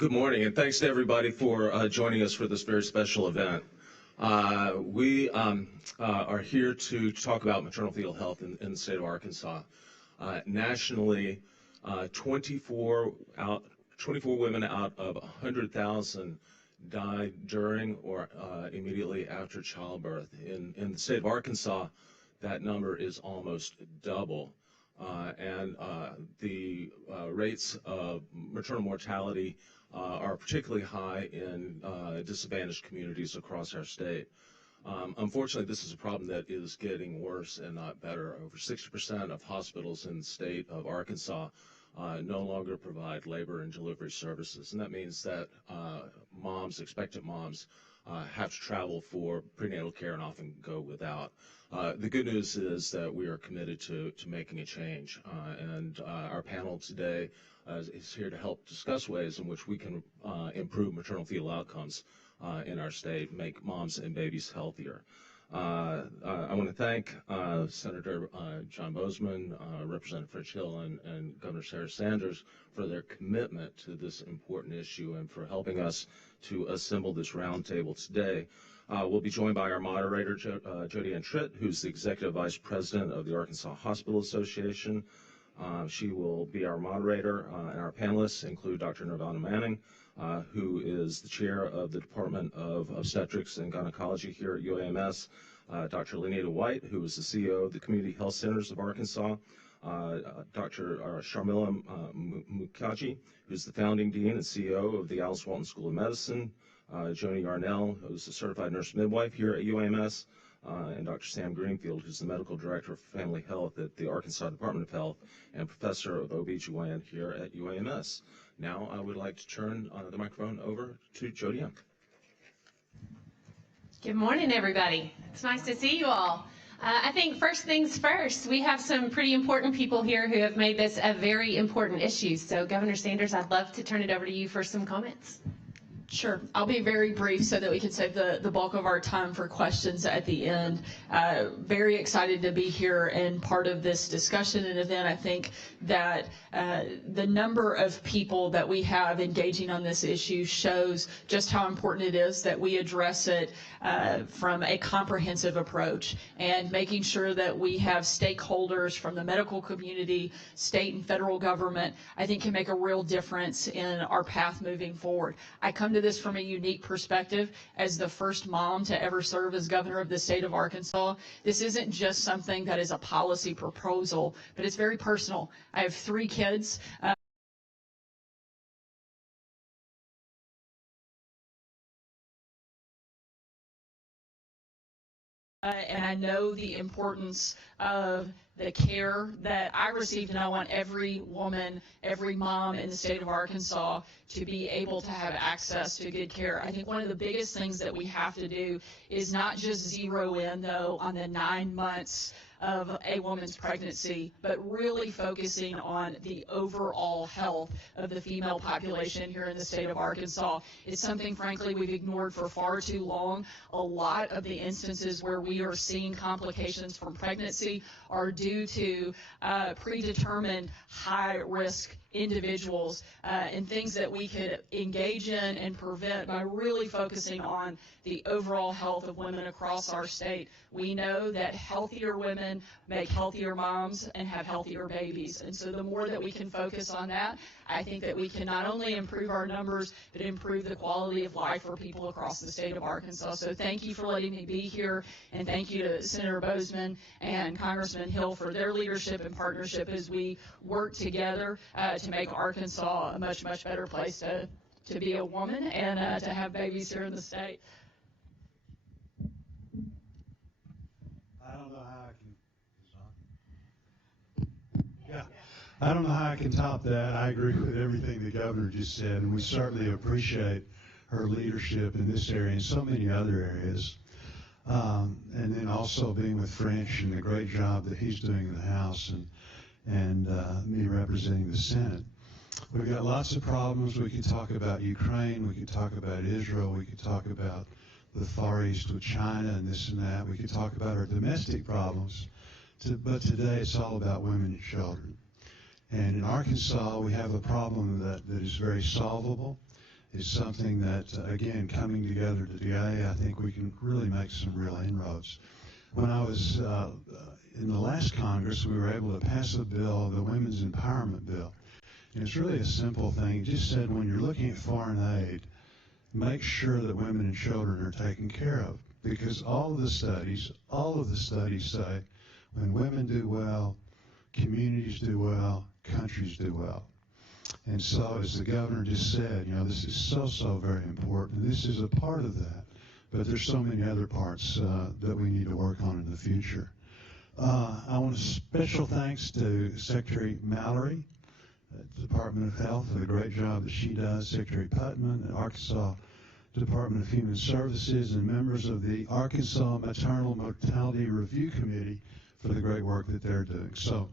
Good morning, and thanks to everybody for joining us for this very special event. We are here to talk about maternal fetal health in the state of Arkansas. Nationally, 24 women out of 100,000 died during or immediately after childbirth. In the state of Arkansas, that number is almost double. And the rates of maternal mortality are particularly high in disadvantaged communities across our state. Unfortunately, this is a problem that is getting worse and not better. Over 60% of hospitals in the state of Arkansas no longer provide labor and delivery services, and that means that expectant moms, have to travel for prenatal care and often go without. The good news is that we are committed to making a change, and our panel today is here to help discuss ways in which we can improve maternal fetal outcomes in our state, make moms and babies healthier. I want to thank Senator John Boozman, Representative French Hill, and Governor Sarah Sanders for their commitment to this important issue and for helping us to assemble this roundtable today. We'll be joined by our moderator, Jody Ann Tritt, who's the Executive Vice President of the Arkansas Hospital Association. She will be our moderator, and our panelists include Dr. Nirvana Manning, who is the chair of the Department of Obstetrics and Gynecology here at UAMS, Dr. Lenita White, who is the CEO of the Community Health Centers of Arkansas, Dr. Sharmila Mukherjee, who's the founding dean and CEO of the Alice Walton School of Medicine, Joni Yarnell, who's a certified nurse midwife here at UAMS, and Dr. Sam Greenfield, who's the medical director of family health at the Arkansas Department of Health and professor of OBGYN here at UAMS. Now I would like to turn the microphone over to Jody Ann. Good morning, everybody. It's nice to see you all. I think first things first, we have some pretty important people here who have made this a very important issue. So Governor Sanders, I'd love to turn it over to you for some comments. Sure. I'll be very brief so that we can save the bulk of our time for questions at the end. Very excited to be here and part of this discussion and event. I think that the number of people that we have engaging on this issue shows just how important it is that we address it from a comprehensive approach, and making sure that we have stakeholders from the medical community, state and federal government, I think can make a real difference in our path moving forward. I come to this from a unique perspective as the first mom to ever serve as governor of the state of Arkansas. This isn't just something that is a policy proposal, but it's very personal. I have 3 kids. And I know the importance of the care that I received, and I want every woman, every mom in the state of Arkansas to be able to have access to good care. I think one of the biggest things that we have to do is not just zero in, though, on the 9 months of a woman's pregnancy, but really focusing on the overall health of the female population here in the state of Arkansas. It's something, frankly, we've ignored for far too long. A lot of the instances where we are seeing complications from pregnancy are due to predetermined high-risk individuals and things that we could engage in and prevent by really focusing on the overall health of women across our state. We know that healthier women make healthier moms and have healthier babies, and so the more that we can focus on that, I think that we can not only improve our numbers, but improve the quality of life for people across the state of Arkansas. So thank you for letting me be here, and thank you to Senator Boozman and Congressman Hill for their leadership and partnership as we work together to make Arkansas a much, much better place to be a woman and to have babies here in the state. I don't know how I can top that. I agree with everything the governor just said, and we certainly appreciate her leadership in this area and so many other areas. And then also being with French and the great job that he's doing in the House, and me representing the Senate. We've got lots of problems. We could talk about Ukraine. We could talk about Israel. We could talk about the Far East with China and this and that. We could talk about our domestic problems. But today it's all about women and children. And in Arkansas, we have a problem that is very solvable. is something that, again, coming together today, I think we can really make some real inroads. When I was in the last Congress, we were able to pass a bill, the Women's Empowerment Bill. And it's really a simple thing. It just said when you're looking at foreign aid, make sure that women and children are taken care of. Because all of the studies say when women do well, communities do well, countries do well. And so, as the governor just said, this is so very important. This is a part of that. But there's so many other parts that we need to work on in the future. I want a special thanks to Secretary Mallory at the Department of Health for the great job that she does, Secretary Putman at Arkansas Department of Human Services, and members of the Arkansas Maternal Mortality Review Committee for the great work that they're doing. So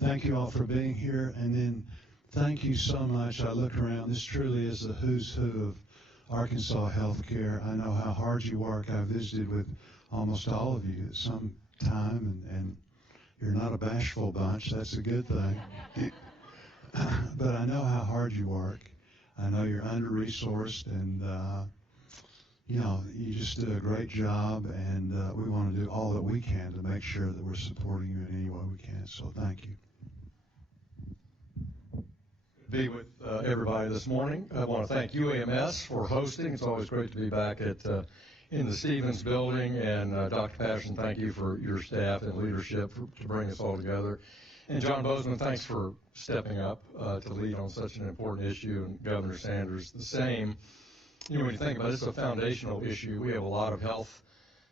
thank you all for being here. And then thank you so much. I look around. This truly is the who's who of Arkansas healthcare. I know how hard you work. I visited with almost all of you at some time, and you're not a bashful bunch. That's a good thing. But I know how hard you work. I know you're under-resourced, and you just do a great job, and we want to do all that we can to make sure that we're supporting you in any way we can. So thank you. Be with everybody this morning. I want to thank UAMS for hosting. It's always great to be back in the Stevens building, and Dr. Patterson, thank you for your staff and leadership to bring us all together. And John Boozman, thanks for stepping up to lead on such an important issue, and Governor Sanders the same. When you think about it, it's a foundational issue. We have a lot of health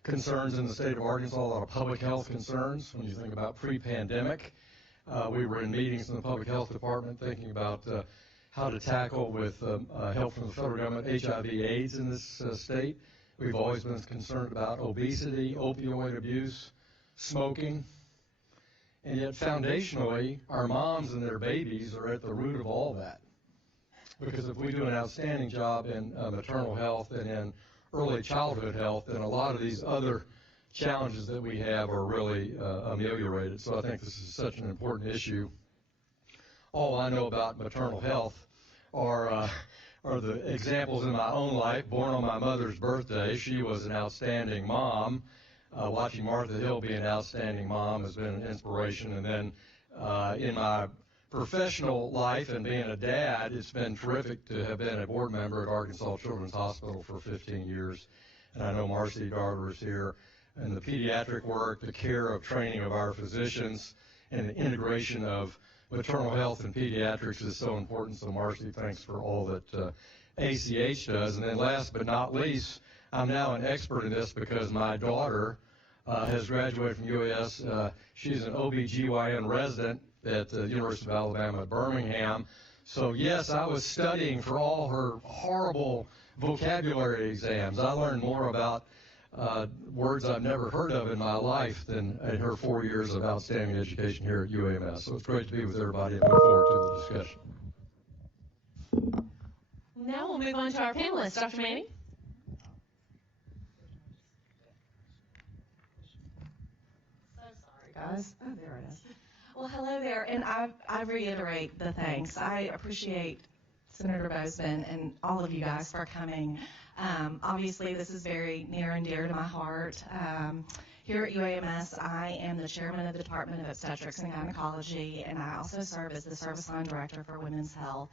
concerns in the state of Arkansas, a lot of public health concerns. When you think about pre-pandemic, we were in meetings in the public health department thinking about how to tackle, with help from the federal government, HIV/AIDS in this state. We've always been concerned about obesity, opioid abuse, smoking. And yet, foundationally, our moms and their babies are at the root of all that. Because if we do an outstanding job in maternal health and in early childhood health, then a lot of these other challenges that we have are really ameliorated. So I think this is such an important issue. All I know about maternal health are the examples in my own life. Born on my mother's birthday, she was an outstanding mom. Watching Martha Hill be an outstanding mom has been an inspiration. And then in my professional life and being a dad, it's been terrific to have been a board member at Arkansas Children's Hospital for 15 years. And I know Marcy Darter is here. And the pediatric work, the care of training of our physicians, and the integration of maternal health and pediatrics is so important. So Marcy, thanks for all that ACH does. And then last but not least, I'm now an expert in this because my daughter has graduated from UAS. She's an OBGYN resident at the University of Alabama at Birmingham. So yes, I was studying for all her horrible vocabulary exams. I learned more about words I've never heard of in my life than in her 4 years of outstanding education here at UAMS. So it's great to be with everybody and look forward to the discussion. Now we'll move on to our panelists. Dr. Manning? Guys. Oh, there it is. Well, hello there, and I reiterate the thanks. I appreciate Senator Boozman and all of you guys for coming. Obviously, this is very near and dear to my heart. Here at UAMS, I am the chairman of the Department of Obstetrics and Gynecology, and I also serve as the service line director for Women's Health.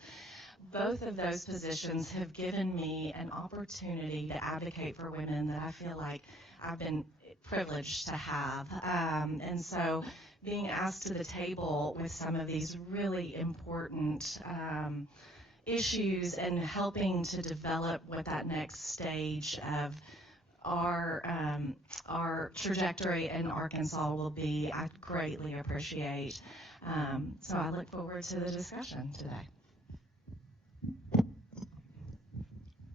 Both of those positions have given me an opportunity to advocate for women that I feel like I've been privileged to have. And so being asked to the table with some of these really important issues and helping to develop what that next stage of our trajectory in Arkansas will be, I greatly appreciate. So I look forward to the discussion today.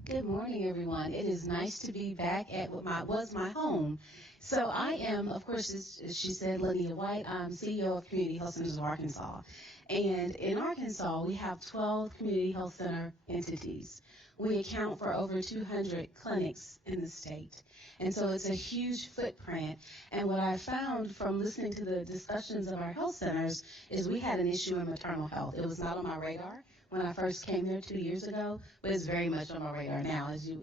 Good morning, everyone. It is nice to be back at what was my home. So I am, of course, as she said, Lynetta White. I'm CEO of Community Health Centers of Arkansas. And in Arkansas, we have 12 community health center entities. We account for over 200 clinics in the state. And so it's a huge footprint. And what I found from listening to the discussions of our health centers is we had an issue in maternal health. It was not on my radar. when I first came there 2 years ago, but it's very much on my radar now, as you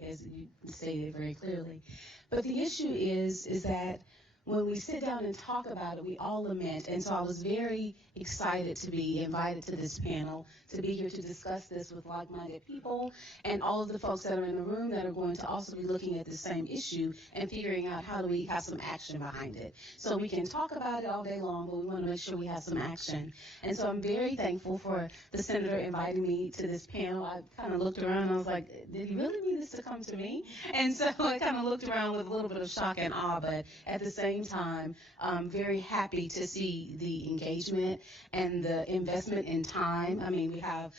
stated very clearly. But the issue is that when we sit down and talk about it, we all lament. And so I was very excited to be invited to this panel, to be here to discuss this with like-minded people and all of the folks that are in the room that are going to also be looking at the same issue and figuring out how do we have some action behind it. So we can talk about it all day long, but we want to make sure we have some action. And so I'm very thankful for the senator inviting me to this panel. I kind of looked around and I was like, did he really need this to come to me? And so I kind of looked around with a little bit of shock and awe, but at the same time, I'm very happy to see the engagement and the investment in time. I mean, we have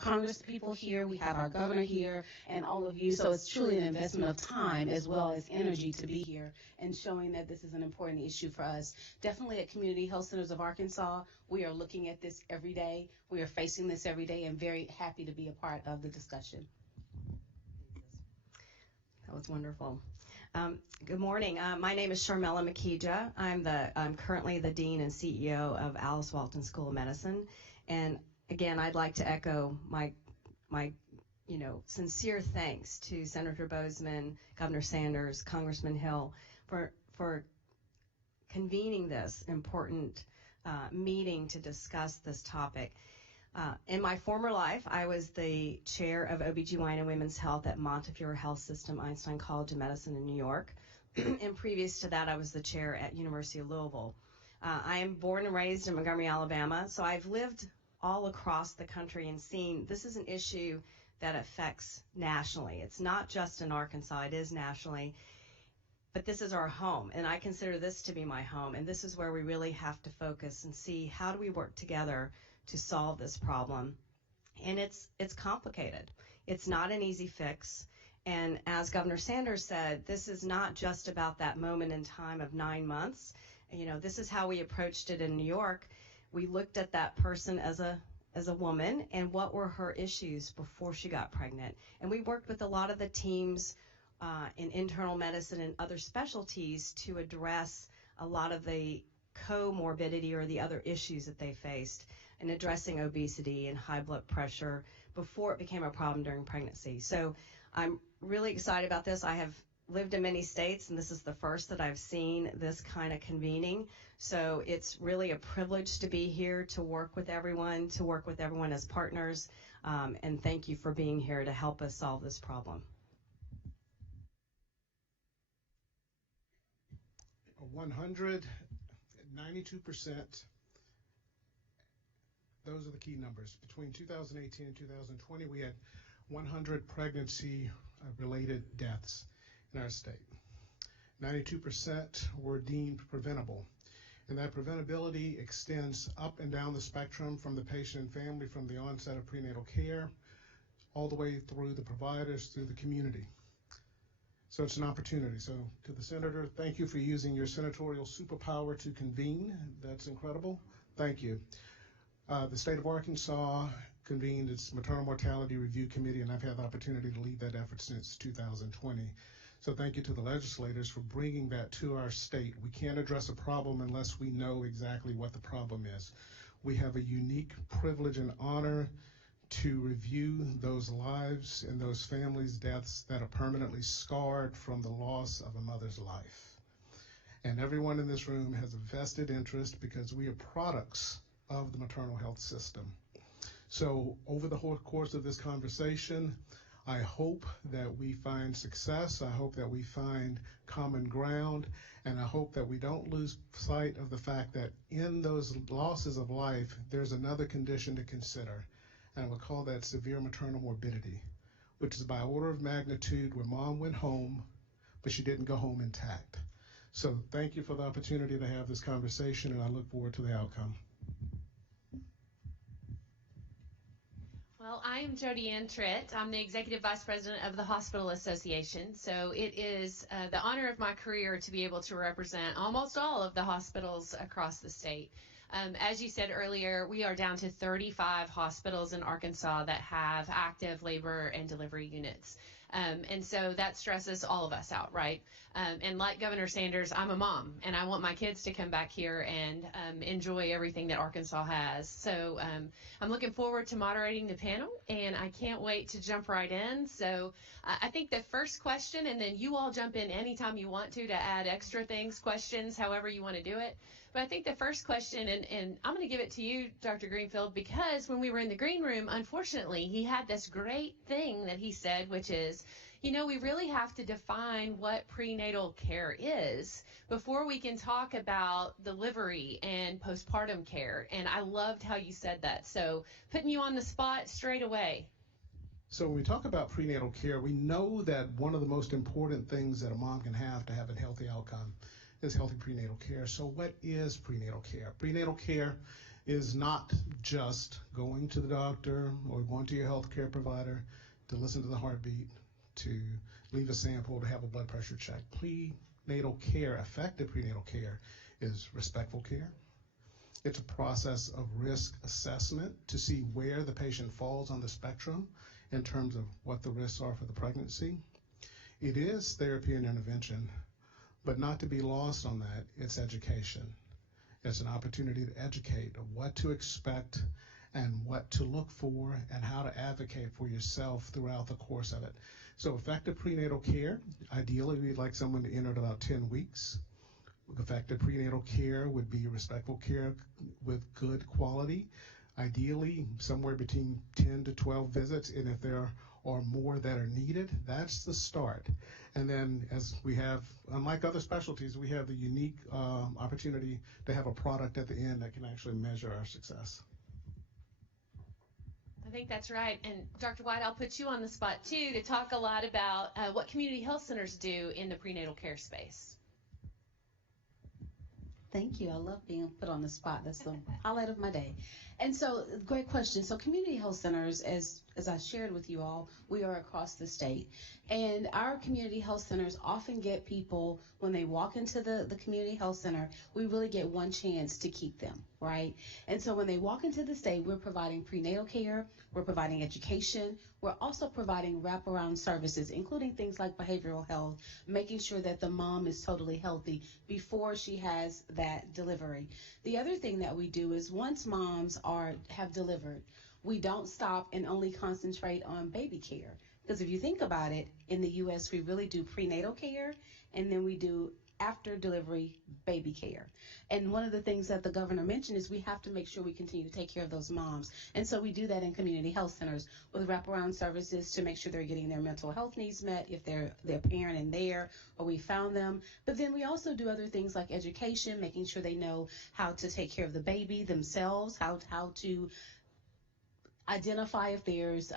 Congress people here, we have our governor here, and all of you. So it's truly an investment of time as well as energy to be here and showing that this is an important issue for us. Definitely at Community Health Centers of Arkansas, we are looking at this every day. We are facing this every day, and very happy to be a part of the discussion. That was wonderful. Good morning. My name is Sharmella Makija. I'm currently the Dean and CEO of Alice Walton School of Medicine. And again, I'd like to echo my sincere thanks to Senator Boozman, Governor Sanders, Congressman Hill for convening this important meeting to discuss this topic. In my former life, I was the chair of OBGYN and Women's Health at Montefiore Health System, Einstein College of Medicine in New York. And previous to that, I was the chair at University of Louisville. I am born and raised in Montgomery, Alabama, so I've lived all across the country and seen this is an issue that affects nationally. It's not just in Arkansas, it is nationally. But this is our home, and I consider this to be my home, and this is where we really have to focus and see how do we work together to solve this problem. And it's complicated. It's not an easy fix. And as Governor Sanders said, this is not just about that moment in time of 9 months. This is how we approached it in New York. We looked at that person as a woman and what were her issues before she got pregnant. And we worked with a lot of the teams in internal medicine and other specialties to address a lot of the comorbidity or the other issues that they faced in addressing obesity and high blood pressure before it became a problem during pregnancy. So I'm really excited about this. I have lived in many states, and this is the first that I've seen this kind of convening. So it's really a privilege to be here, to work with everyone as partners, and thank you for being here to help us solve this problem. 192%. Those are the key numbers. Between 2018 and 2020, we had 100 pregnancy-related deaths in our state. 92% were deemed preventable. And that preventability extends up and down the spectrum from the patient and family, from the onset of prenatal care, all the way through the providers, through the community. So it's an opportunity. So to the Senator, thank you for using your senatorial superpower to convene. That's incredible. Thank you. The state of Arkansas convened its Maternal Mortality Review Committee, and I've had the opportunity to lead that effort since 2020. So thank you to the legislators for bringing that to our state. We can't address a problem unless we know exactly what the problem is. We have a unique privilege and honor to review those lives and those families' deaths that are permanently scarred from the loss of a mother's life. And everyone in this room has a vested interest because we are products of the maternal health system. So over the whole course of this conversation, I hope that we find success. I hope that we find common ground. And I hope that we don't lose sight of the fact that in those losses of life, there's another condition to consider. And I would call that severe maternal morbidity, which is by order of magnitude where mom went home, but she didn't go home intact. So thank you for the opportunity to have this conversation, and I look forward to the outcome. Well, I am Jody Ann Tritt. I'm the Executive Vice President of the Hospital Association. So it is the honor of my career to be able to represent almost all of the hospitals across the state. As you said earlier, we are down to 35 hospitals in Arkansas that have active labor and delivery units. And so that stresses all of us out, right? And like Governor Sanders, I'm a mom, and I want my kids to come back here and enjoy everything that Arkansas has. So I'm looking forward to moderating the panel, and I can't wait to jump right in. So I think the first question, and then you all jump in anytime you want to add extra things, questions, however you want to do it. But I think the first question, and I'm going to give it to you, Dr. Greenfield, because when we were in the green room, unfortunately, he had this great thing that he said, which is, you know, we really have to define what prenatal care is before we can talk about delivery and postpartum care. And I loved how you said that. So putting you on the spot straight away. So when we talk about prenatal care, we know that one of the most important things that a mom can have to have a healthy outcome is healthy prenatal care. So what is prenatal care? Prenatal care is not just going to the doctor or going to your health care provider to listen to the heartbeat, to leave a sample, to have a blood pressure check. Prenatal care, effective prenatal care, is respectful care. It's a process of risk assessment to see where the patient falls on the spectrum in terms of what the risks are for the pregnancy. It is therapy and intervention, but not to be lost on that, it's education. It's an opportunity to educate of what to expect and what to look for and how to advocate for yourself throughout the course of it. So effective prenatal care, ideally we'd like someone to enter at about 10 weeks. Effective prenatal care would be respectful care with good quality. Ideally, somewhere between 10 to 12 visits, and if there are more that are needed, that's the start. And then as we have, unlike other specialties, we have the unique opportunity to have a product at the end that can actually measure our success. I think that's right. And Dr. White, I'll put you on the spot too to talk a lot about what community health centers do in the prenatal care space. Thank you. I love being put on the spot. That's the highlight of my day. And so, great question. So community health centers, as I shared with you all, we are across the state. And our community health centers often get people, when they walk into the community health center, we really get one chance to keep them, right? And so when they walk into the state, we're providing prenatal care, we're providing education, we're also providing wraparound services, including things like behavioral health, making sure that the mom is totally healthy before she has that delivery. The other thing that we do is once moms have delivered, we don't stop and only concentrate on baby care. Because if you think about it, in the U.S., we really do prenatal care, and then we do after delivery baby care. And one of the things that the governor mentioned is we have to make sure we continue to take care of those moms. And so we do that in community health centers with wraparound services to make sure they're getting their mental health needs met if they're their parent and there, or we found them. But then we also do other things like education, making sure they know how to take care of the baby themselves, how to identify if there's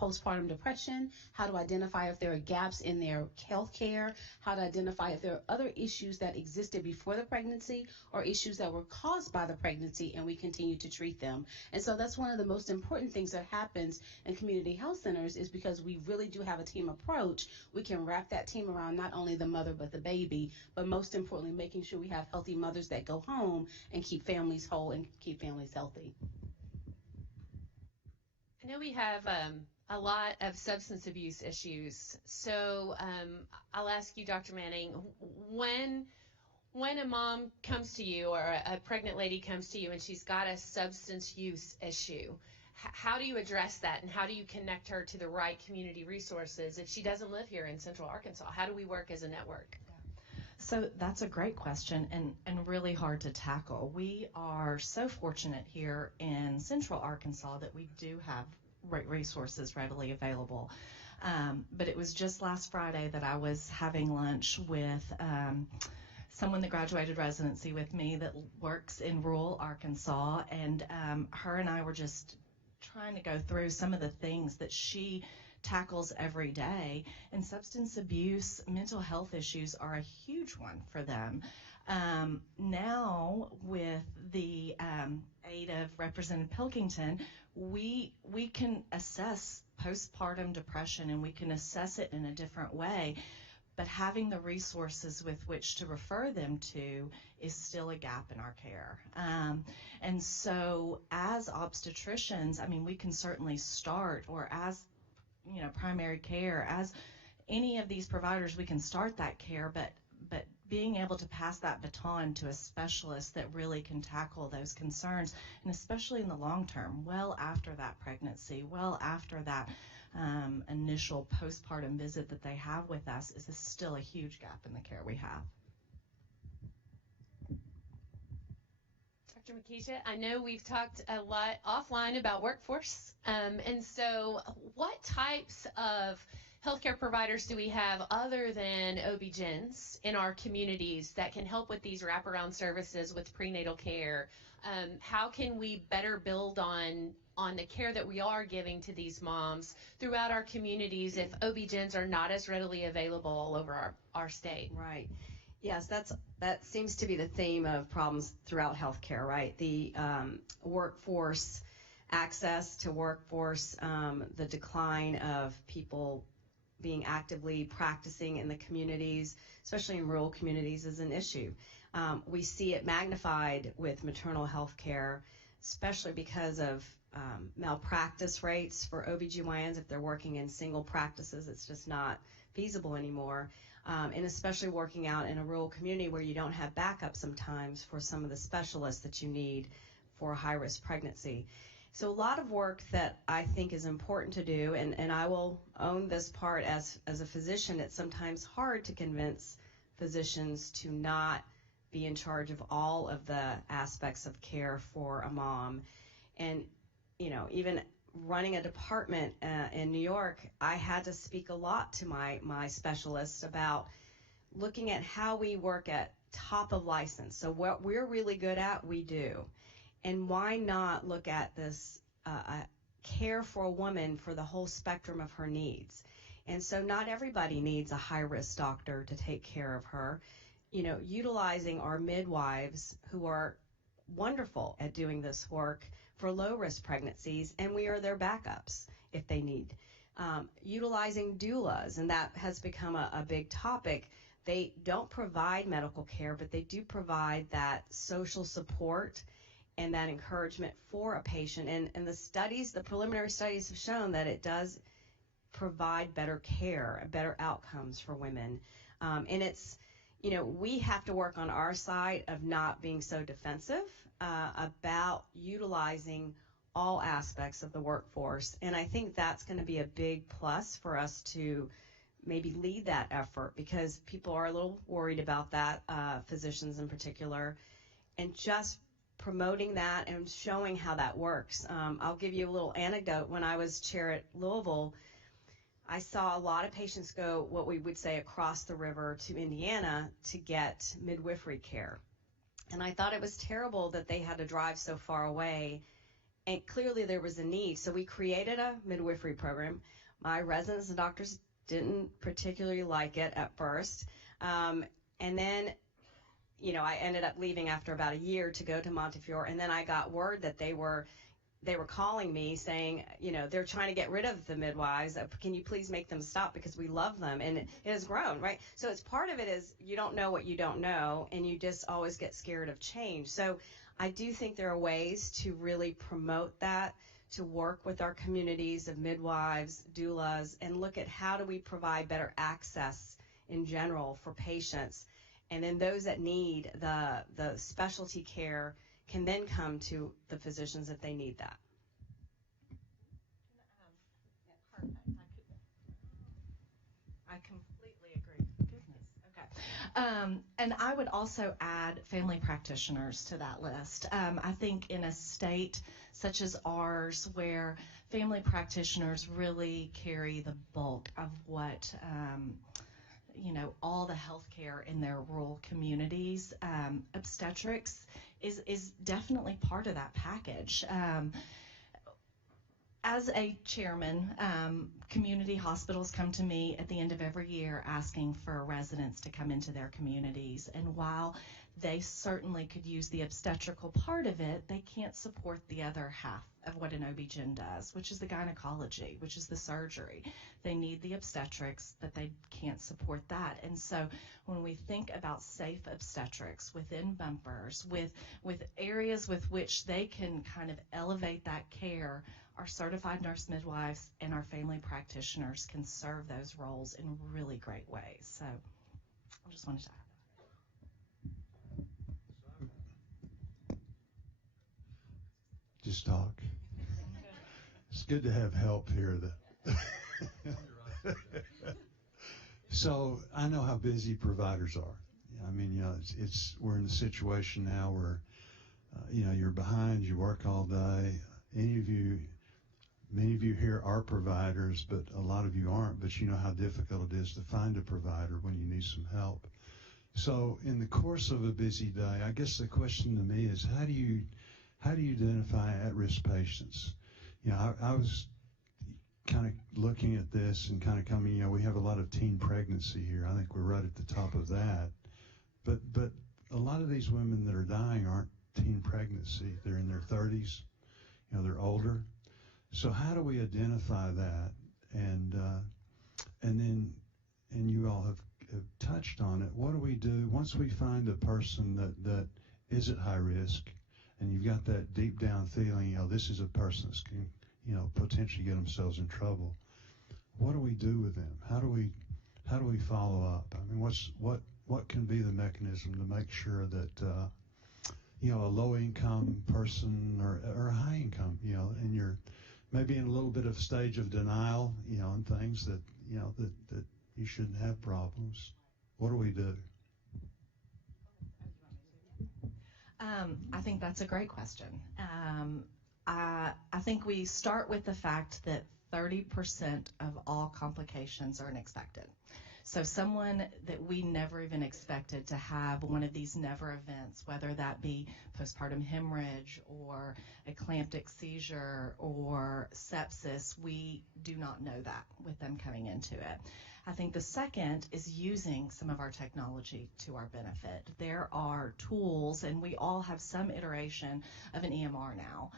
postpartum depression, how to identify if there are gaps in their health care, how to identify if there are other issues that existed before the pregnancy or issues that were caused by the pregnancy, and we continue to treat them. And so that's one of the most important things that happens in community health centers is because we really do have a team approach. We can wrap that team around not only the mother but the baby, but most importantly, making sure we have healthy mothers that go home and keep families whole and keep families healthy. I know we have a lot of substance abuse issues. So I'll ask you, Dr. Manning, when a mom comes to you or a pregnant lady comes to you and she's got a substance use issue, how do you address that, and how do you connect her to the right community resources if she doesn't live here in Central Arkansas? How do we work as a network? So that's a great question and really hard to tackle. We are so fortunate here in Central Arkansas that we do have great resources readily available. But it was just last Friday that I was having lunch with someone that graduated residency with me that works in rural Arkansas, and her and I were just trying to go through some of the things that she tackles every day, and substance abuse, mental health issues are a huge one for them. Now, with the aid of Representative Pilkington, we can assess postpartum depression, and we can assess it in a different way, but having the resources with which to refer them to is still a gap in our care. And so as obstetricians, I mean, we can certainly start, or as primary care. As any of these providers, we can start that care, but being able to pass that baton to a specialist that really can tackle those concerns, and especially in the long term, well after that pregnancy, well after that initial postpartum visit that they have with us, is this still a huge gap in the care we have. Dr. Makisha, I know we've talked a lot offline about workforce, and so what types of healthcare providers do we have other than OB-GYNs in our communities that can help with these wraparound services with prenatal care? How can we better build on the care that we are giving to these moms throughout our communities if OB-GYNs are not as readily available all over our state? Right. Yes, that seems to be the theme of problems throughout healthcare, right? The workforce, access to workforce, the decline of people being actively practicing in the communities, especially in rural communities, is an issue. We see it magnified with maternal health care, especially because of malpractice rates for OBGYNs. If they're working in single practices, it's just not feasible anymore. And especially working out in a rural community where you don't have backup sometimes for some of the specialists that you need for a high-risk pregnancy. So a lot of work that I think is important to do, and I will own this part as a physician. It's sometimes hard to convince physicians to not be in charge of all of the aspects of care for a mom. And, even running a department in New York, I had to speak a lot to my specialists about looking at how we work at top of license. So what we're really good at, we do. And why not look at this care for a woman for the whole spectrum of her needs? And so not everybody needs a high-risk doctor to take care of her. Utilizing our midwives, who are wonderful at doing this work for low-risk pregnancies, and we are their backups if they need. Utilizing doulas, and that has become a big topic. They don't provide medical care, but they do provide that social support and that encouragement for a patient. And the preliminary studies have shown that it does provide better care, better outcomes for women. And it's, we have to work on our side of not being so defensive about utilizing all aspects of the workforce. And I think that's going to be a big plus for us to maybe lead that effort, because people are a little worried about that, physicians in particular, and just promoting that and showing how that works. I'll give you a little anecdote. When I was chair at Louisville, I saw a lot of patients go what we would say across the river to Indiana to get midwifery care. And I thought it was terrible that they had to drive so far away, and clearly there was a need. So we created a midwifery program. My residents and doctors didn't particularly like it at first. And then, I ended up leaving after about a year to go to Montefiore, and then I got word that they were calling me saying, they're trying to get rid of the midwives. Can you please make them stop, because we love them? And it has grown, right? So it's part of it is you don't know what you don't know, and you just always get scared of change. So I do think there are ways to really promote that, to work with our communities of midwives, doulas, and look at how do we provide better access in general for patients. And then those that need the specialty care can then come to the physicians if they need that. I completely agree. Goodness. Okay. And I would also add family practitioners to that list. I think in a state such as ours, where family practitioners really carry the bulk of what all the healthcare in their rural communities, obstetrics is definitely part of that package. As a chairman, community hospitals come to me at the end of every year asking for residents to come into their communities. And while they certainly could use the obstetrical part of it. They can't support the other half of what an OB-GYN does, which is the gynecology, which is the surgery. They need the obstetrics, but they can't support that. And so when we think about safe obstetrics within bumpers, with areas with which they can kind of elevate that care, our certified nurse midwives and our family practitioners can serve those roles in really great ways. So I just wanted to add. Just talk. It's good to have help here. So I know how busy providers are. I mean, we're in a situation now where, you're behind, you work all day. Many of you here are providers, but a lot of you aren't. But you know how difficult it is to find a provider when you need some help. So in the course of a busy day, I guess the question to me is, how do you identify at-risk patients? I was kind of looking at this and kind of coming, we have a lot of teen pregnancy here. I think we're right at the top of that. But a lot of these women that are dying aren't teen pregnancy. They're in their 30s. They're older. So how do we identify that? And you all have touched on it. What do we do once we find a person that is at high risk? And you've got that deep down feeling, this is a person that's can, potentially get themselves in trouble. What do we do with them? How do we follow up? I mean, what can be the mechanism to make sure that a low income person or a high income, and you're maybe in a little bit of stage of denial, and things that that you shouldn't have problems. What do we do? I think that's a great question. I think we start with the fact that 30% of all complications are unexpected. So someone that we never even expected to have one of these never events, whether that be postpartum hemorrhage or eclamptic seizure or sepsis, we do not know that with them coming into it. I think the second is using some of our technology to our benefit. There are tools, and we all have some iteration of an EMR now.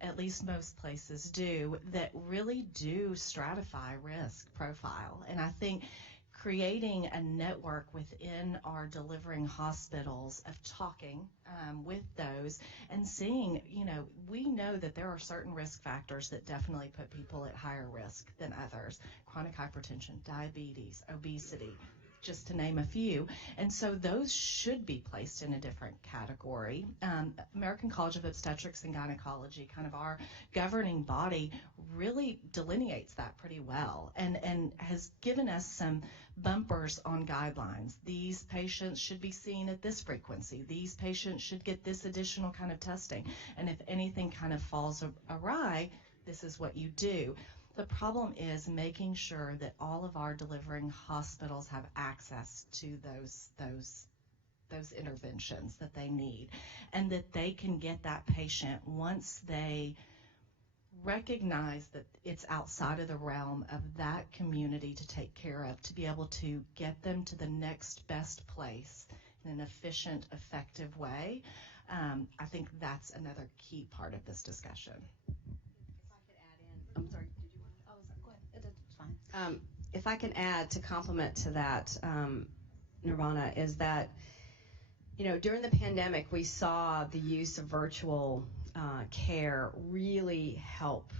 At least most places do, that really do stratify risk profile. And I think creating a network within our delivering hospitals of talking with those and seeing, we know that there are certain risk factors that definitely put people at higher risk than others. Chronic hypertension, diabetes, obesity, just to name a few. And so those should be placed in a different category. American College of Obstetrics and Gynecology, kind of our governing body, really delineates that pretty well and has given us some bumpers on guidelines. These patients should be seen at this frequency. These patients should get this additional kind of testing. And if anything kind of falls awry, this is what you do. The problem is making sure that all of our delivering hospitals have access to those interventions that they need, and that they can get that patient once they recognize that it's outside of the realm of that community to take care of, to be able to get them to the next best place in an efficient, effective way. I think that's another key part of this discussion. I'm sorry, did you want to? Oh, go ahead. It's fine. If I can add to complement to that, Nirvana, is that, during the pandemic, we saw the use of virtual care really help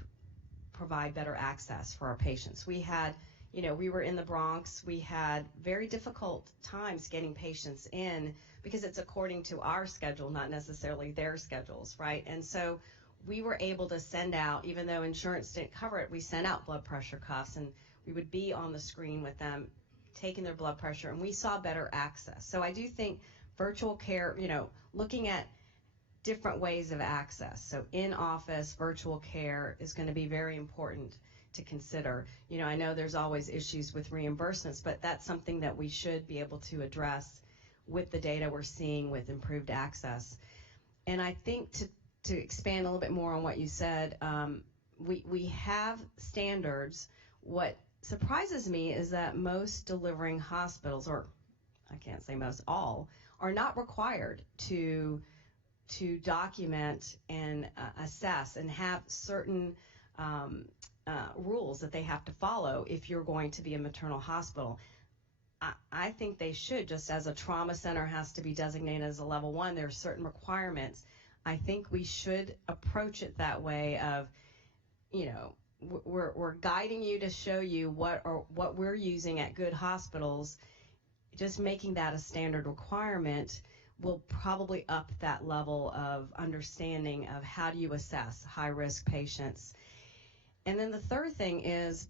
provide better access for our patients. We had, we were in the Bronx. We had very difficult times getting patients in because it's according to our schedule, not necessarily their schedules, right? And so we were able to send out, even though insurance didn't cover it, we sent out blood pressure cuffs, and we would be on the screen with them taking their blood pressure, and we saw better access. So I do think virtual care, looking at different ways of access. So in-office virtual care is going to be very important to consider. I know there's always issues with reimbursements, but that's something that we should be able to address with the data we're seeing with improved access. And I think to expand a little bit more on what you said, we have standards. What surprises me is that most delivering hospitals, or I can't say most, all, are not required to document and assess and have certain rules that they have to follow if you're going to be a maternal hospital. I think they should, just as a trauma center has to be designated as a level 1, there are certain requirements. I think we should approach it that way of, you know, we're guiding you to show you what we're using at good hospitals. Just making that a standard requirement will probably up that level of understanding of how do you assess high-risk patients. And then the third thing is,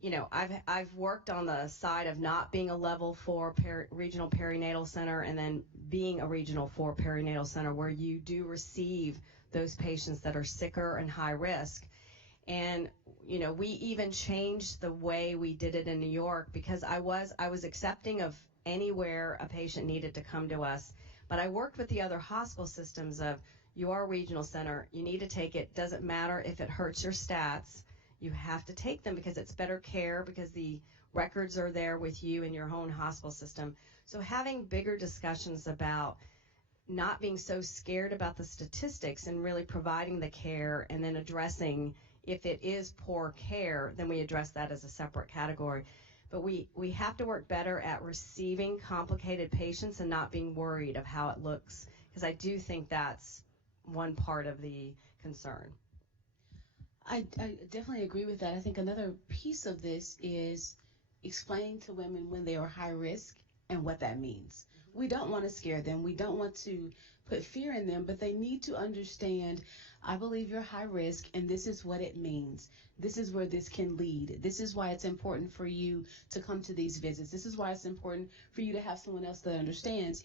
you know, I've worked on the side of not being a level 4 regional perinatal center and then being a regional 4 perinatal center where you do receive those patients that are sicker and high risk. And, you know, we even changed the way we did it in New York because I was accepting of anywhere a patient needed to come to us. But I worked with the other hospital systems of, you are a regional center, you need to take it, doesn't matter if it hurts your stats, you have to take them because it's better care, because the records are there with you in your own hospital system. So having bigger discussions about not being so scared about the statistics and really providing the care, and then addressing if it is poor care, then we address that as a separate category. But we have to work better at receiving complicated patients and not being worried of how it looks, because I do think that's one part of the concern. I definitely agree with that. I think another piece of this is explaining to women when they are high risk and what that means. We don't want to scare them. We don't want to put fear in them, but they need to understand, I believe you're high risk, and this is what it means. This is where this can lead. This is why it's important for you to come to these visits. This is why it's important for you to have someone else that understands.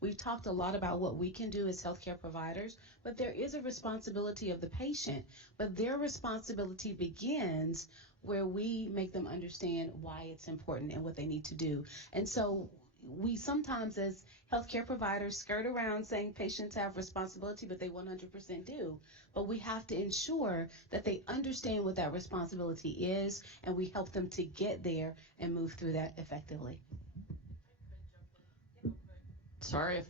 We've talked a lot about what we can do as healthcare providers, but there is a responsibility of the patient. But their responsibility begins where we make them understand why it's important and what they need to do. And so we sometimes as healthcare providers skirt around saying patients have responsibility, but they 100% do. But we have to ensure that they understand what that responsibility is, and we help them to get there and move through that effectively. Sorry,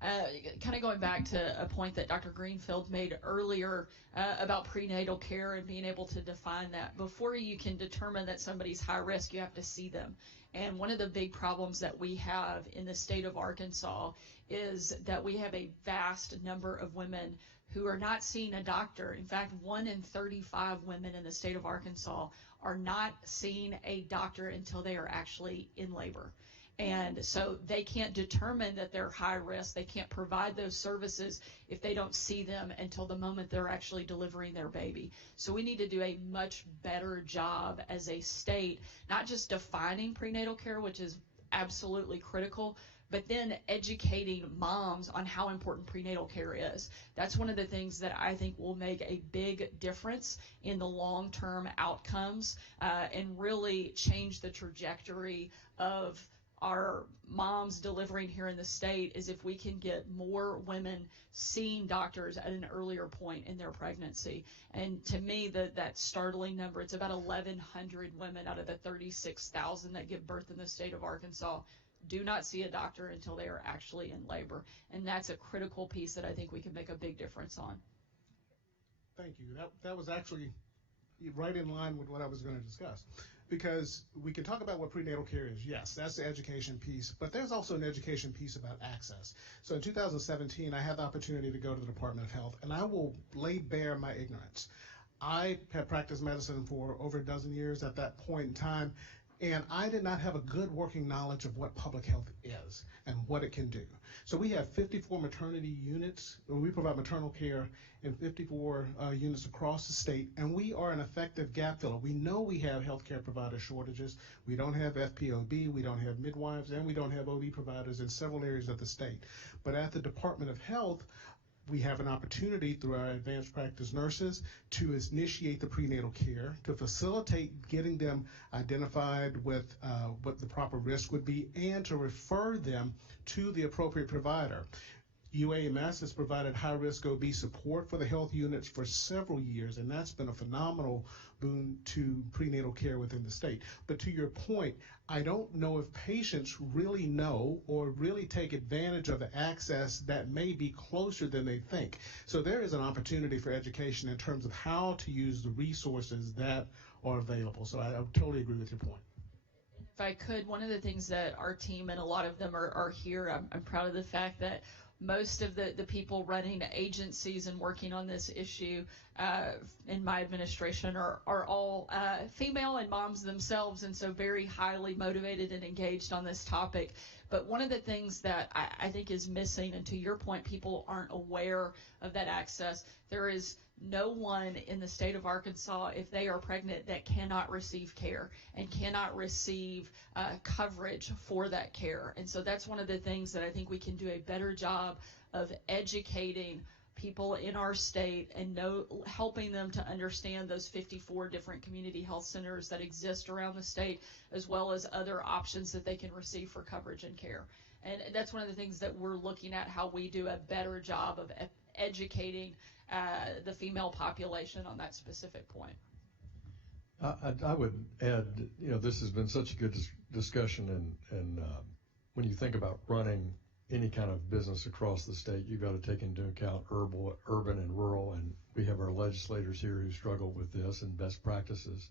kind of going back to a point that Dr. Greenfield made earlier about prenatal care and being able to define that. Before you can determine that somebody's high risk, you have to see them. And one of the big problems that we have in the state of Arkansas is that we have a vast number of women who are not seeing a doctor. In fact, 1 in 35 women in the state of Arkansas are not seeing a doctor until they are actually in labor. And so they can't determine that they're high risk. They can't provide those services if they don't see them until the moment they're actually delivering their baby. So we need to do a much better job as a state, not just defining prenatal care, which is absolutely critical, but then educating moms on how important prenatal care is. That's one of the things that I think will make a big difference in the long-term outcomes and really change the trajectory of our moms delivering here in the state, is if we can get more women seeing doctors at an earlier point in their pregnancy. And to me, that startling number, it's about 1,100 women out of the 36,000 that give birth in the state of Arkansas do not see a doctor until they are actually in labor. And that's a critical piece that I think we can make a big difference on. Thank you. That was actually right in line with what I was going to discuss. Because we can talk about what prenatal care is. Yes, that's the education piece, but there's also an education piece about access. So in 2017, I had the opportunity to go to the Department of Health, and I will lay bare my ignorance. I had practiced medicine for over a dozen years at that point in time, and I did not have a good working knowledge of what public health is and what it can do. So we have 54 maternity units. We provide maternal care in 54 units across the state, and we are an effective gap filler. We know we have healthcare provider shortages. We don't have FPOB, we don't have midwives, and we don't have OB providers in several areas of the state. But at the Department of Health, we have an opportunity through our advanced practice nurses to initiate the prenatal care, to facilitate getting them identified with what the proper risk would be, and to refer them to the appropriate provider. UAMS has provided high-risk OB support for the health units for several years, and that's been a phenomenal boon to prenatal care within the state. But to your point, I don't know if patients really know or really take advantage of the access that may be closer than they think. So there is an opportunity for education in terms of how to use the resources that are available. So I totally agree with your point. If I could, one of the things that our team, and a lot of them are here, I'm proud of the fact that most of the people running agencies and working on this issue in my administration are all female and moms themselves, and so very highly motivated and engaged on this topic. But one of the things that I think is missing, and to your point, people aren't aware of that access. There is no one in the state of Arkansas, if they are pregnant, that cannot receive care and cannot receive coverage for that care. And so that's one of the things that I think we can do a better job of educating people in our state and helping them to understand those 54 different community health centers that exist around the state, as well as other options that they can receive for coverage and care. And that's one of the things that we're looking at, how we do a better job of educating the female population on that specific point. I would add, this has been such a good discussion, and when you think about running any kind of business across the state, you've got to take into account urban and rural, and we have our legislators here who struggle with this and best practices.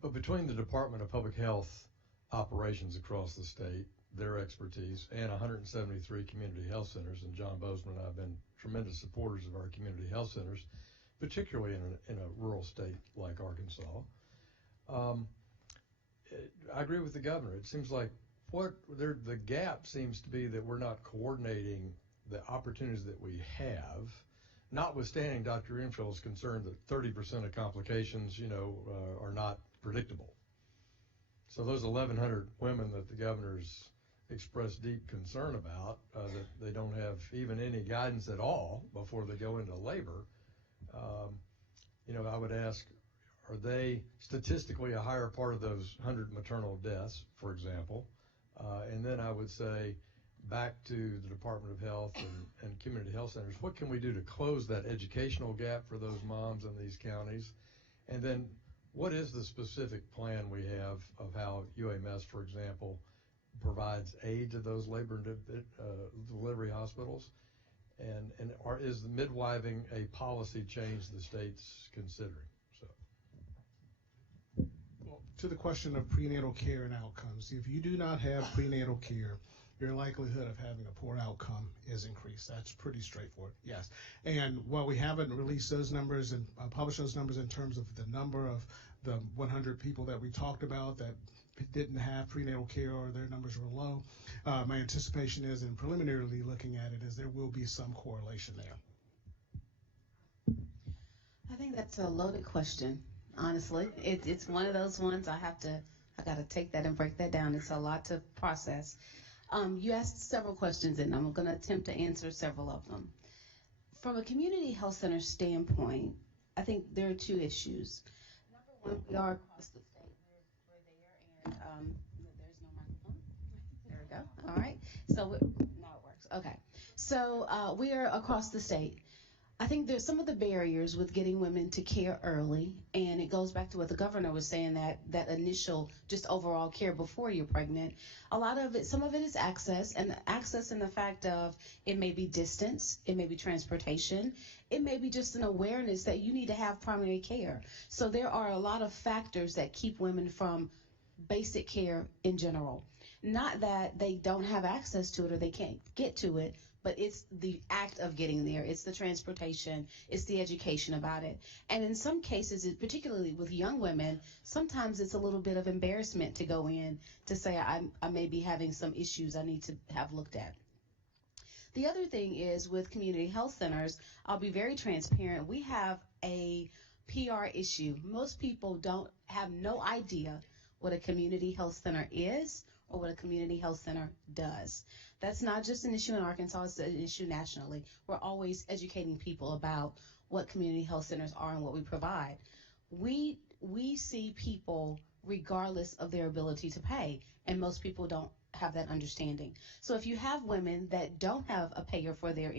But between the Department of Public Health operations across the state, their expertise, and 173 community health centers, and John Boozman and I have been tremendous supporters of our community health centers, particularly in a rural state like Arkansas. I agree with the governor. It seems like the gap seems to be that we're not coordinating the opportunities that we have, notwithstanding Dr. Infield's concern that 30% of complications, are not predictable. So those 1,100 women that the governor's expressed deep concern about, that they don't have even any guidance at all before they go into labor, I would ask, are they statistically a higher part of those 100 maternal deaths, for example? And then I would say, back to the Department of Health and community health centers, what can we do to close that educational gap for those moms in these counties? And then what is the specific plan we have of how UAMS, for example, provides aid to those labor delivery hospitals? And is the midwiving a policy change the state's considering? Well, to the question of prenatal care and outcomes, if you do not have prenatal care, your likelihood of having a poor outcome is increased. That's pretty straightforward, yes. And while we haven't released those numbers and published those numbers in terms of the number of the 100 people that we talked about that didn't have prenatal care or their numbers were low, my anticipation is, and preliminarily looking at it, is there will be some correlation there. I think that's a loaded question, honestly. It's one of those ones I got to take that and break that down. It's a lot to process. You asked several questions, and I'm going to attempt to answer several of them. From a community health center standpoint, I think there are two issues. Number one, we are across the state. We're there, and there's no microphone. There we go. All right. So now it works. Okay. So we are across the state. I think there's some of the barriers with getting women to care early, and it goes back to what the governor was saying, that initial just overall care before you're pregnant. A lot of it, some of it is access, and access in the fact of it may be distance, it may be transportation, it may be just an awareness that you need to have primary care. So there are a lot of factors that keep women from basic care in general. Not that they don't have access to it or they can't get to it, but it's the act of getting there. It's the transportation. It's the education about it. And in some cases, particularly with young women, sometimes it's a little bit of embarrassment to go in to say, I may be having some issues I need to have looked at. The other thing is with community health centers, I'll be very transparent. We have a PR issue. Most people have no idea what a community health center is or what a community health center does. That's not just an issue in Arkansas, it's an issue nationally. We're always educating people about what community health centers are and what we provide. We see people regardless of their ability to pay, and most people don't have that understanding. So if you have women that don't have a payer for their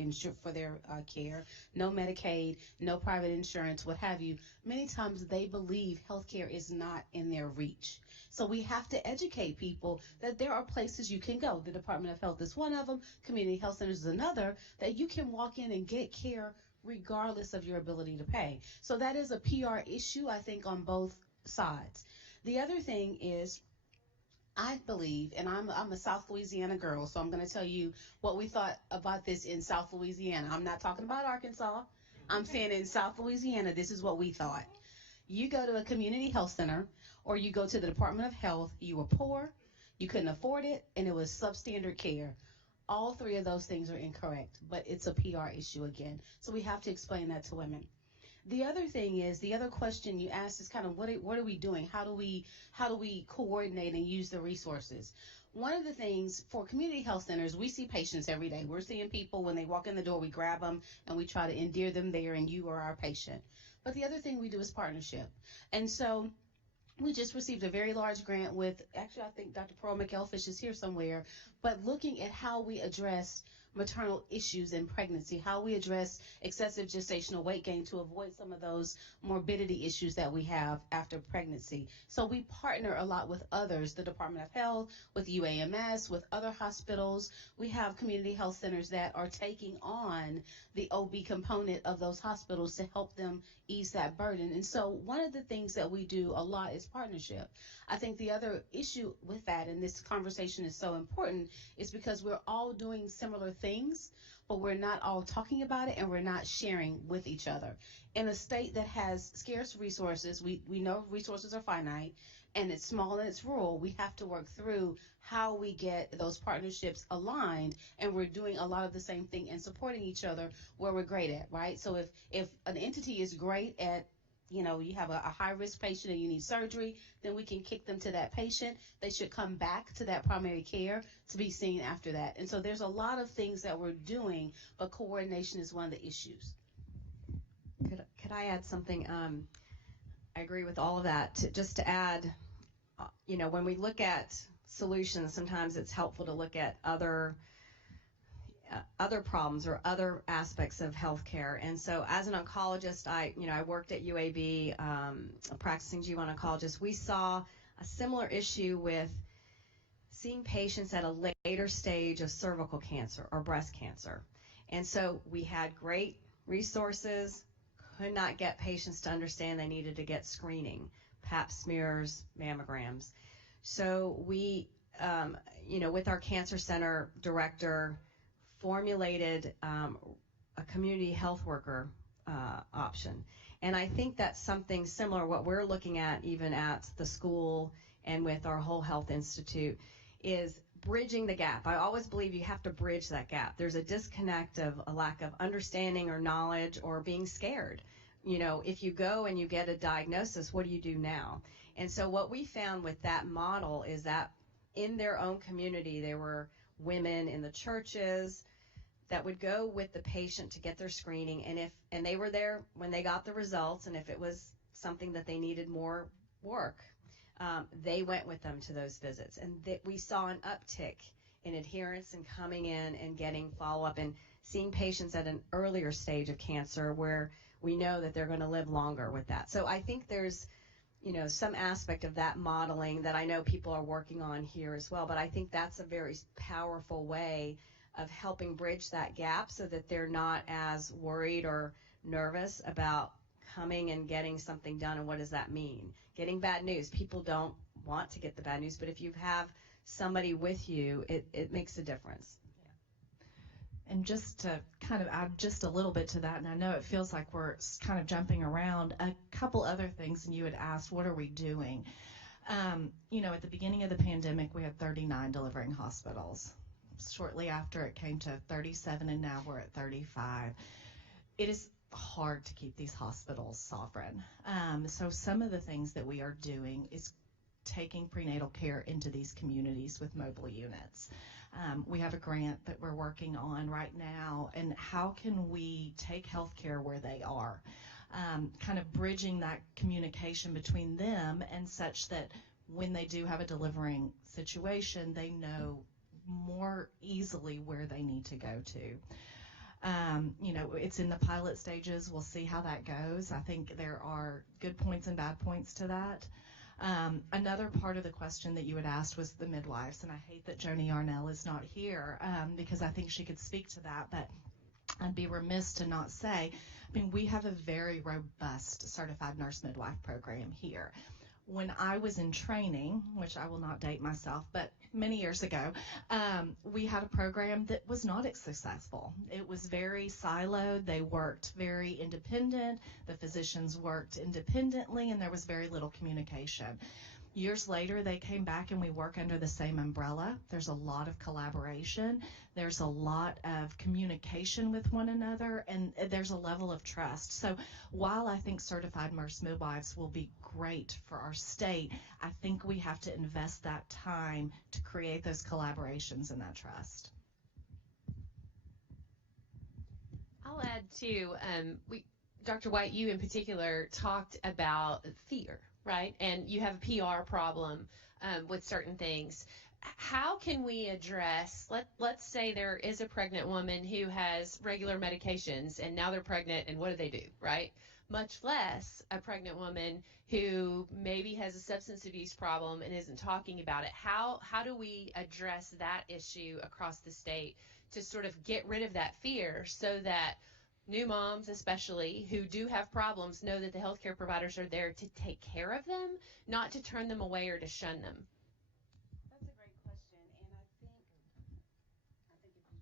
care, no Medicaid, no private insurance, what have you, many times they believe healthcare is not in their reach. So we have to educate people that there are places you can go. The Department of Health is one of them, community health centers is another, that you can walk in and get care regardless of your ability to pay. So that is a PR issue, I think, on both sides. The other thing is, I believe, and I'm a South Louisiana girl, so I'm going to tell you what we thought about this in South Louisiana. I'm not talking about Arkansas. I'm saying in South Louisiana, this is what we thought. You go to a community health center or you go to the Department of Health, you were poor, you couldn't afford it, and it was substandard care. All three of those things are incorrect, but it's a PR issue again. So we have to explain that to women. The other thing is, the other question you asked is kind of what are we doing? How do we coordinate and use the resources? One of the things for community health centers, we see patients every day. We're seeing people when they walk in the door, we grab them and we try to endear them there, and you are our patient. But the other thing we do is partnership. And so we just received a very large grant with, actually I think Dr. Pearl McElfish is here somewhere, but looking at how we address maternal issues in pregnancy, how we address excessive gestational weight gain to avoid some of those morbidity issues that we have after pregnancy. So we partner a lot with others, the Department of Health, with UAMS, with other hospitals. We have community health centers that are taking on the OB component of those hospitals to help them ease that burden. And so one of the things that we do a lot is partnership. I think the other issue with that, and this conversation is so important, is because we're all doing similar things, but we're not all talking about it and we're not sharing with each other. In a state that has scarce resources, we know resources are finite, and it's small and it's rural, we have to work through how we get those partnerships aligned, and we're doing a lot of the same thing and supporting each other where we're great at, right? So if an entity is great at, you have a high-risk patient and you need surgery, then we can kick them to that patient. They should come back to that primary care to be seen after that. And so there's a lot of things that we're doing, but coordination is one of the issues. Could I add something? I agree with all of that. Just to add, when we look at solutions, sometimes it's helpful to look at other problems or other aspects of healthcare. And so as an oncologist, I worked at UAB, a practicing G1 oncologist. We saw a similar issue with seeing patients at a later stage of cervical cancer or breast cancer. And so we had great resources, could not get patients to understand they needed to get screening, pap smears, mammograms. So we, with our cancer center director, formulated a community health worker option. And I think that's something similar, what we're looking at even at the school and with our Whole Health Institute, is bridging the gap. I always believe you have to bridge that gap. There's a disconnect of a lack of understanding or knowledge or being scared. If you go and you get a diagnosis, what do you do now? And so what we found with that model is that in their own community, there were women in the churches that would go with the patient to get their screening, and they were there when they got the results, and if it was something that they needed more work, they went with them to those visits, and we saw an uptick in adherence and coming in and getting follow-up and seeing patients at an earlier stage of cancer where we know that they're going to live longer with that. So I think there's some aspect of that modeling that I know people are working on here as well, but I think that's a very powerful way of helping bridge that gap so that they're not as worried or nervous about coming and getting something done. And what does that mean? Getting bad news. People don't want to get the bad news, but if you have somebody with you, it makes a difference. And just to kind of add just a little bit to that, and I know it feels like we're kind of jumping around, a couple other things, and you had asked, what are we doing? At the beginning of the pandemic, we had 39 delivering hospitals. Shortly after, it came to 37, and now we're at 35. It is hard to keep these hospitals sovereign. So some of the things that we are doing is taking prenatal care into these communities with mobile units. We have a grant that we're working on right now, and how can we take healthcare where they are? Kind of bridging that communication between them and such that when they do have a delivering situation, they know more easily where they need to go to. It's in the pilot stages. We'll see how that goes. I think there are good points and bad points to that. Another part of the question that you had asked was the midwives, and I hate that Joni Arnell is not here because I think she could speak to that, but I'd be remiss to not say, we have a very robust certified nurse midwife program here. When I was in training, which I will not date myself, but many years ago, we had a program that was not as successful. It was very siloed. They worked very independent. The physicians worked independently, and there was very little communication. Years later, they came back and we work under the same umbrella. There's a lot of collaboration. There's a lot of communication with one another, and there's a level of trust. So while I think certified nurse midwives will be great for our state, I think we have to invest that time to create those collaborations and that trust. I'll add too, Dr. White, you in particular talked about fear, right? And you have a PR problem with certain things. How can we address, let's say there is a pregnant woman who has regular medications and now they're pregnant, and what do, right? Much less a pregnant woman who maybe has a substance abuse problem and isn't talking about it. How do we address that issue across the state to sort of get rid of that fear so that new moms especially who do have problems know that the healthcare providers are there to take care of them, not to turn them away or to shun them? That's a great question, and I think if you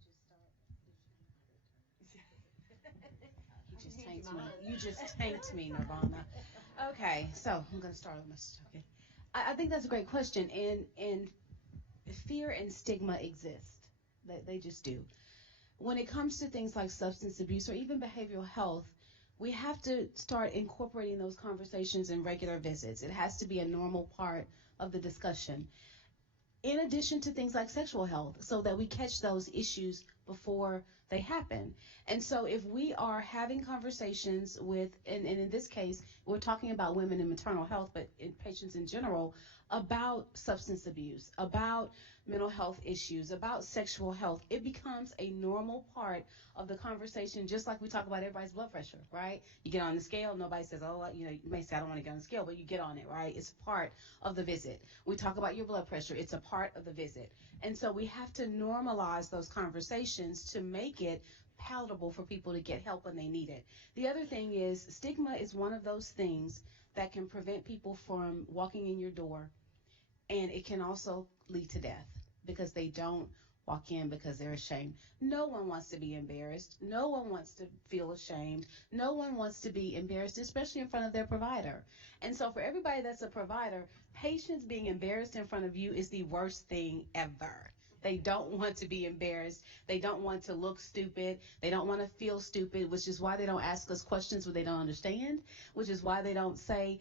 just start. You just tanked me, Nirvana. Okay, so I'm going to start with my okay. I think that's a great question, and fear and stigma exist. They just do. When it comes to things like substance abuse or even behavioral health, we have to start incorporating those conversations in regular visits. It has to be a normal part of the discussion. In addition to things like sexual health, so that we catch those issues before they happen. And so if we are having conversations with, and in this case, we're talking about women in maternal health, but in patients in general, about substance abuse, about mental health issues, about sexual health, it becomes a normal part of the conversation, just like we talk about everybody's blood pressure, right? You get on the scale, nobody says, oh, you may say, I don't want to get on the scale, but you get on it, right? It's part of the visit. We talk about your blood pressure, it's a part of the visit. And so we have to normalize those conversations to make it palatable for people to get help when they need it. The other thing is, stigma is one of those things that can prevent people from walking in your door, and it can also lead to death because they don't walk in because they're ashamed. No one wants to be embarrassed. No one wants to feel ashamed. No one wants to be embarrassed, especially in front of their provider. And so for everybody that's a provider, patients being embarrassed in front of you is the worst thing ever. They don't want to be embarrassed. They don't want to look stupid. They don't want to feel stupid, which is why they don't ask us questions where they don't understand, which is why they don't say,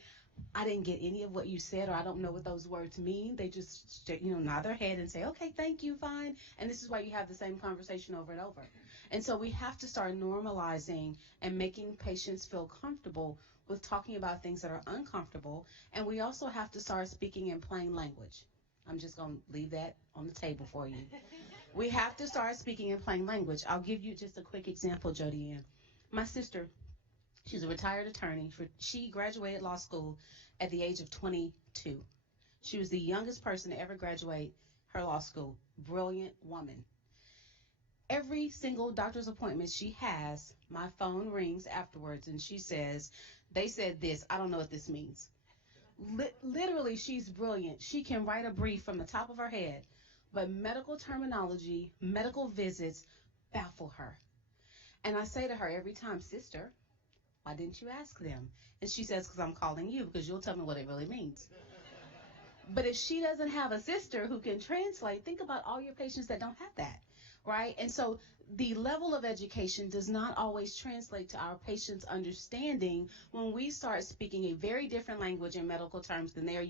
I didn't get any of what you said, or I don't know what those words mean. They just, nod their head and say, okay, thank you, fine. And this is why you have the same conversation over and over. And so we have to start normalizing and making patients feel comfortable with talking about things that are uncomfortable. And we also have to start speaking in plain language. I'm just going to leave that on the table for you. We have to start speaking in plain language. I'll give you just a quick example, Jody Ann. My sister, she's a retired attorney. She graduated law school at the age of 22. She was the youngest person to ever graduate her law school. Brilliant woman. Every single doctor's appointment she has, my phone rings afterwards and she says, they said this, I don't know what this means. Literally, she's brilliant. She can write a brief from the top of her head, but medical terminology, medical visits baffle her. And I say to her every time, sister, why didn't you ask them? And she says, because I'm calling you, because you'll tell me what it really means. But if she doesn't have a sister who can translate, think about all your patients that don't have that, right? And so the level of education does not always translate to our patients' understanding when we start speaking a very different language in medical terms than they are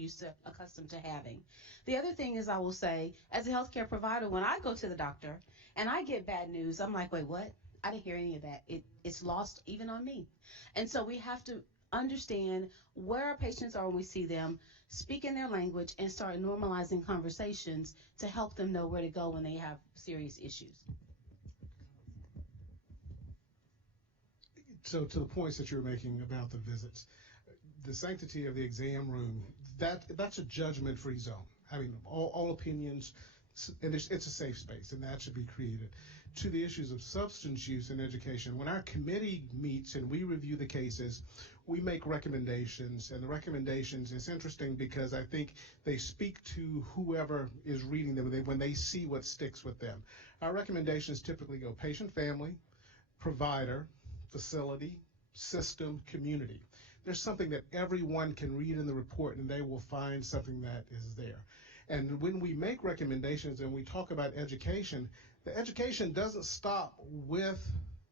accustomed to having. The other thing is, I will say, as a healthcare provider, when I go to the doctor and I get bad news, I'm like, wait, what? I didn't hear any of that. It's lost even on me. And so we have to understand where our patients are when we see them, speak in their language, and start normalizing conversations to help them know where to go when they have serious issues. So to the points that you were making about the visits, the sanctity of the exam room, that's a judgment-free zone. I mean, all opinions, and it's a safe space, and that should be created. To the issues of substance use in education, when our committee meets and we review the cases, we make recommendations, and the recommendations, it's interesting because I think they speak to whoever is reading them when they see what sticks with them. Our recommendations typically go patient, family, provider, facility, system, community. There's something that everyone can read in the report, and they will find something that is there. And when we make recommendations and we talk about education, the education doesn't stop with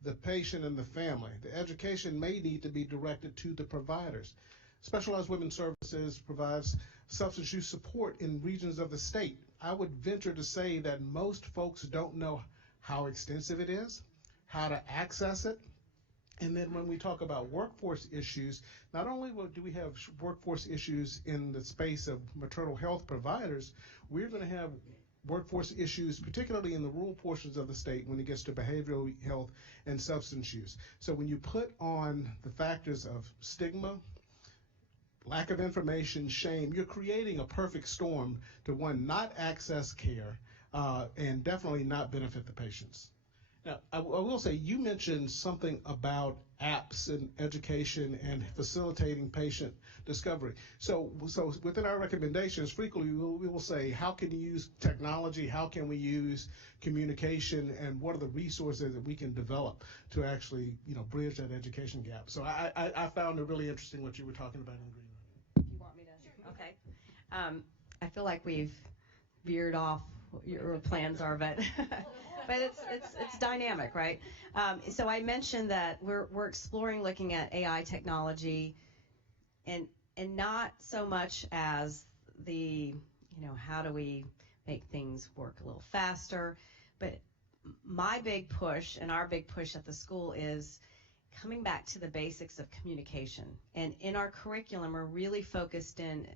the patient and the family. The education may need to be directed to the providers. Specialized Women's Services provides substance use support in regions of the state. I would venture to say that most folks don't know how extensive it is, how to access it. And then when we talk about workforce issues, not only do we have workforce issues in the space of maternal health providers, we're going to have workforce issues, particularly in the rural portions of the state when it gets to behavioral health and substance use. So when you put on the factors of stigma, lack of information, shame, you're creating a perfect storm to, one, not access care and definitely not benefit the patients. Now, I will say, you mentioned something about apps and education and facilitating patient discovery. So within our recommendations, frequently we will say, how can you use technology? How can we use communication? And what are the resources that we can develop to actually, bridge that education gap? So I found it really interesting what you were talking about in the green room. You want me to? Okay. I feel like we've veered off what your plans are, but but it's dynamic, right? So I mentioned that we're exploring looking at AI technology, and not so much as the how do we make things work a little faster, but my big push and our big push at the school is coming back to the basics of communication. And in our curriculum, we're really focused in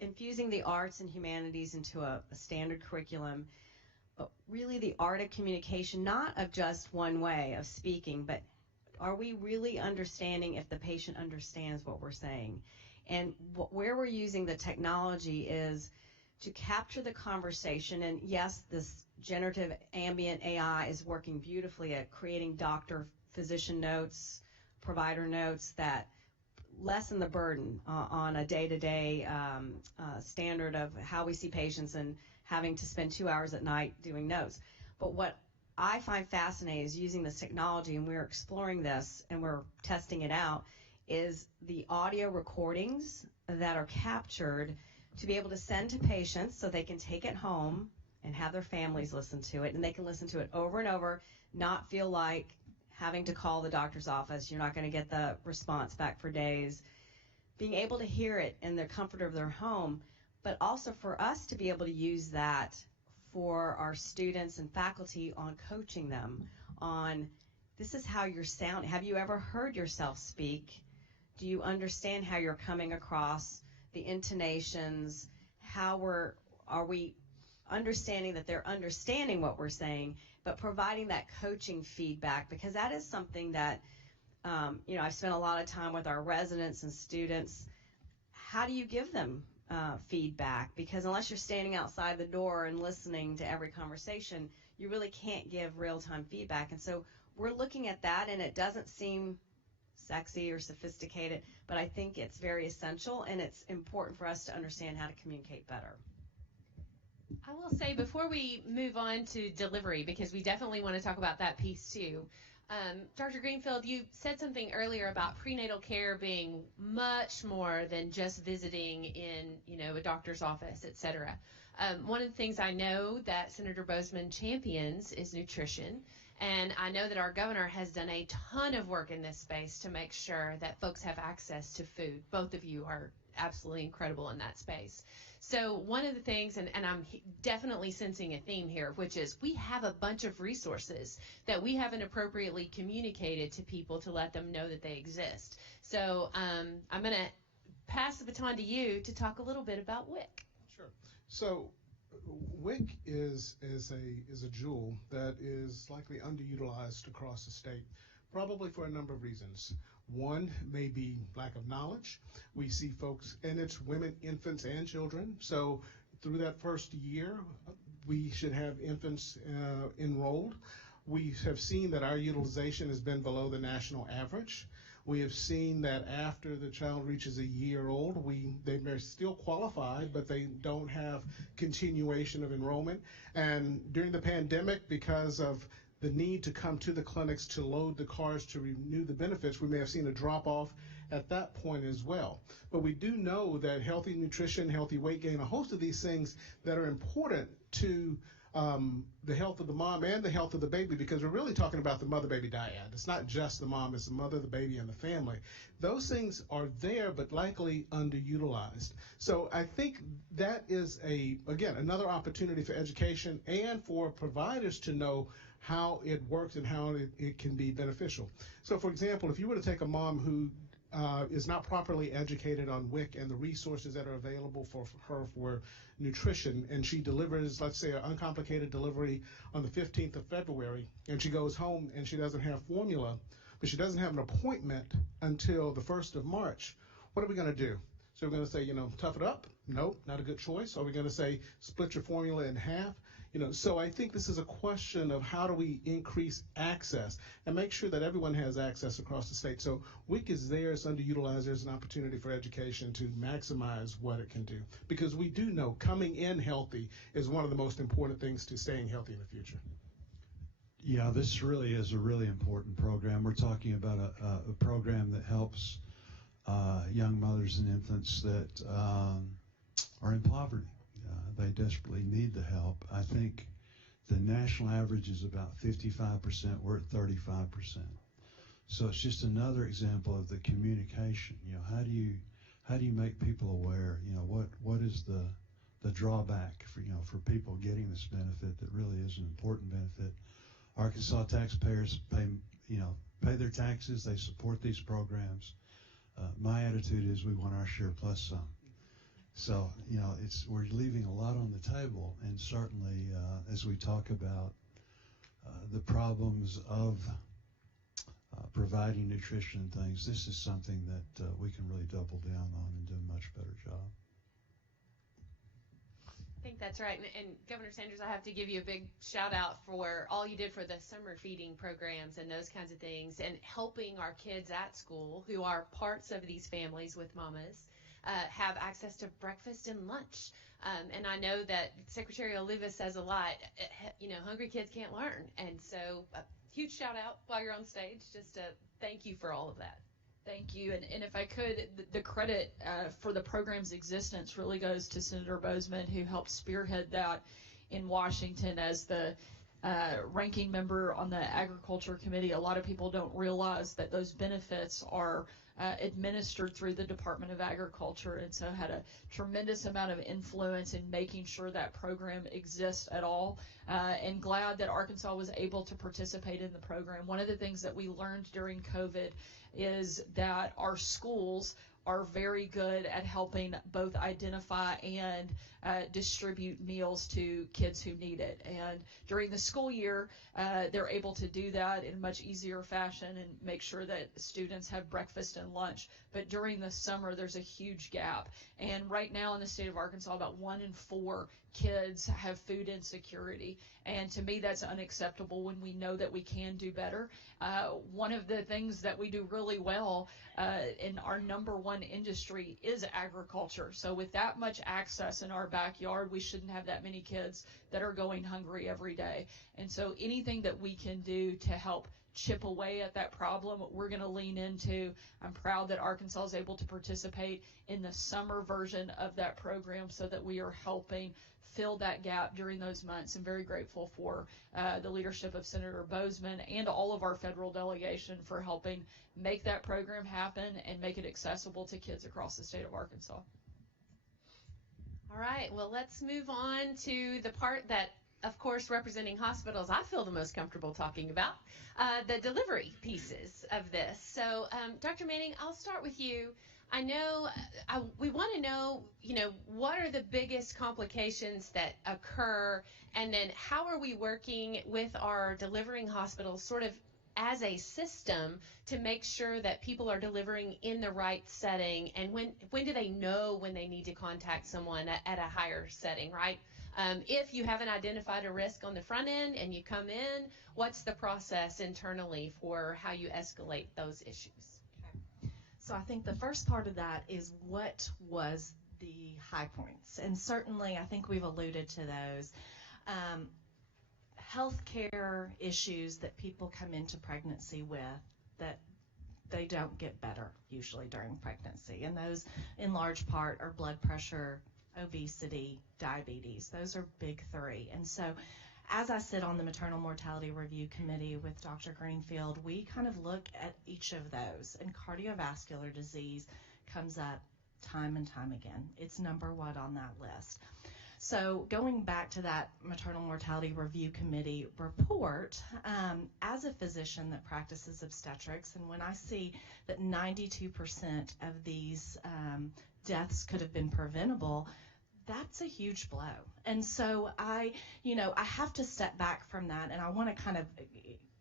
infusing the arts and humanities into a standard curriculum, but really the art of communication, not of just one way of speaking, but are we really understanding if the patient understands what we're saying? And where we're using the technology is to capture the conversation. And yes, this generative ambient AI is working beautifully at creating doctor-physician notes, provider notes that lessen the burden on a day-to-day standard of how we see patients and having to spend 2 hours at night doing notes. But what I find fascinating is using this technology, and we're exploring this and we're testing it out, is the audio recordings that are captured to be able to send to patients so they can take it home and have their families listen to it, and they can listen to it over and over, not feel like having to call the doctor's office. You're not going to get the response back for days. Being able to hear it in the comfort of their home, but also for us to be able to use that for our students and faculty on coaching them on, this is how you're sounding. Have you ever heard yourself speak? Do you understand how you're coming across, the intonations? Are we understanding that they're understanding what we're saying, but providing that coaching feedback? Because that is something that, I've spent a lot of time with our residents and students. How do you give them feedback? Because unless you're standing outside the door and listening to every conversation, you really can't give real-time feedback. And so we're looking at that, and it doesn't seem sexy or sophisticated, but I think it's very essential, and it's important for us to understand how to communicate better. I will say, before we move on to delivery, because we definitely want to talk about that piece too, Dr. Greenfield, you said something earlier about prenatal care being much more than just visiting in, a doctor's office, et cetera. One of the things I know that Senator Boozman champions is nutrition, and I know that our governor has done a ton of work in this space to make sure that folks have access to food. Both of you are absolutely incredible in that space. So one of the things, and I'm definitely sensing a theme here, which is we have a bunch of resources that we haven't appropriately communicated to people to let them know that they exist. So I'm going to pass the baton to you to talk a little bit about WIC. Sure. So WIC is a jewel that is likely underutilized across the state, probably for a number of reasons. One may be lack of knowledge. We see folks, and it's women, infants, and children. So through that first year, we should have infants enrolled. We have seen that our utilization has been below the national average. We have seen that after the child reaches a year old, they're still qualified, but they don't have continuation of enrollment. And during the pandemic, because of the need to come to the clinics to load the cars to renew the benefits, we may have seen a drop off at that point as well. But we do know that healthy nutrition, healthy weight gain, a host of these things that are important to the health of the mom and the health of the baby, because we're really talking about the mother-baby dyad. It's not just the mom, it's the mother, the baby, and the family. Those things are there, but likely underutilized. So I think that is, again, another opportunity for education and for providers to know how it works and how it can be beneficial. So, for example, if you were to take a mom who is not properly educated on WIC and the resources that are available for her for nutrition, and she delivers, let's say, an uncomplicated delivery on the 15th of February, and she goes home and she doesn't have formula, but she doesn't have an appointment until the 1st of March, what are we going to do? So we're going to say, tough it up? Nope, not a good choice. Are we going to say split your formula in half? So I think this is a question of how do we increase access and make sure that everyone has access across the state. So WIC is there, it's underutilized. There's an opportunity for education to maximize what it can do, because we do know coming in healthy is one of the most important things to staying healthy in the future. Yeah, this really is a really important program. We're talking about a program that helps young mothers and infants that are in poverty. They desperately need the help. I think the national average is about 55%. We're at 35%. So it's just another example of the communication. How do you make people aware? What is the drawback for people getting this benefit that really is an important benefit? Arkansas taxpayers pay their taxes. They support these programs. My attitude is we want our share plus some. So, we're leaving a lot on the table, and certainly as we talk about the problems of providing nutrition and things, this is something that we can really double down on and do a much better job. I think that's right. And Governor Sanders, I have to give you a big shout out for all you did for the summer feeding programs and those kinds of things, and helping our kids at school who are parts of these families with mamas have access to breakfast and lunch. And I know that Secretary Oliva says a lot, hungry kids can't learn. And so a huge shout out while you're on stage, just to thank you for all of that. Thank you. And if I could, the credit for the program's existence really goes to Senator Boozman, who helped spearhead that in Washington as the ranking member on the Agriculture Committee. A lot of people don't realize that those benefits are administered through the Department of Agriculture, and so had a tremendous amount of influence in making sure that program exists at all, and glad that Arkansas was able to participate in the program. One of the things that we learned during COVID is that our schools are very good at helping both identify and distribute meals to kids who need it. And during the school year, they're able to do that in a much easier fashion and make sure that students have breakfast and lunch. But during the summer, there's a huge gap. And right now in the state of Arkansas, about 1 in 4 kids have food insecurity. And to me, that's unacceptable when we know that we can do better. One of the things that we do really well in our number one industry is agriculture. So with that much access in our backyard, we shouldn't have that many kids that are going hungry every day. And so anything that we can do to help chip away at that problem, we're going to lean into. I'm proud that Arkansas is able to participate in the summer version of that program so that we are helping fill that gap during those months. I'm very grateful for the leadership of Senator Boozman and all of our federal delegation for helping make that program happen and make it accessible to kids across the state of Arkansas. All right, well, let's move on to the part that, of course, representing hospitals, I feel the most comfortable talking about, the delivery pieces of this. So, Dr. Manning, I'll start with you. I know we want to know, what are the biggest complications that occur, and then how are we working with our delivering hospitals sort of as a system to make sure that people are delivering in the right setting, and when do they know when they need to contact someone at a higher setting, right? If you haven't identified a risk on the front end and you come in, what's the process internally for how you escalate those issues? So I think the first part of that is what was the high points. And certainly I think we've alluded to those. Healthcare issues that people come into pregnancy with that they don't get better usually during pregnancy. And those in large part are blood pressure, obesity, diabetes. Those are big three. And so as I sit on the Maternal Mortality Review Committee with Dr. Greenfield, we kind of look at each of those, and cardiovascular disease comes up time and time again. It's number one on that list. So going back to that Maternal Mortality Review Committee report, as a physician that practices obstetrics, and when I see that 92% of these deaths could have been preventable, that's a huge blow. And so I have to step back from that, and I want to kind of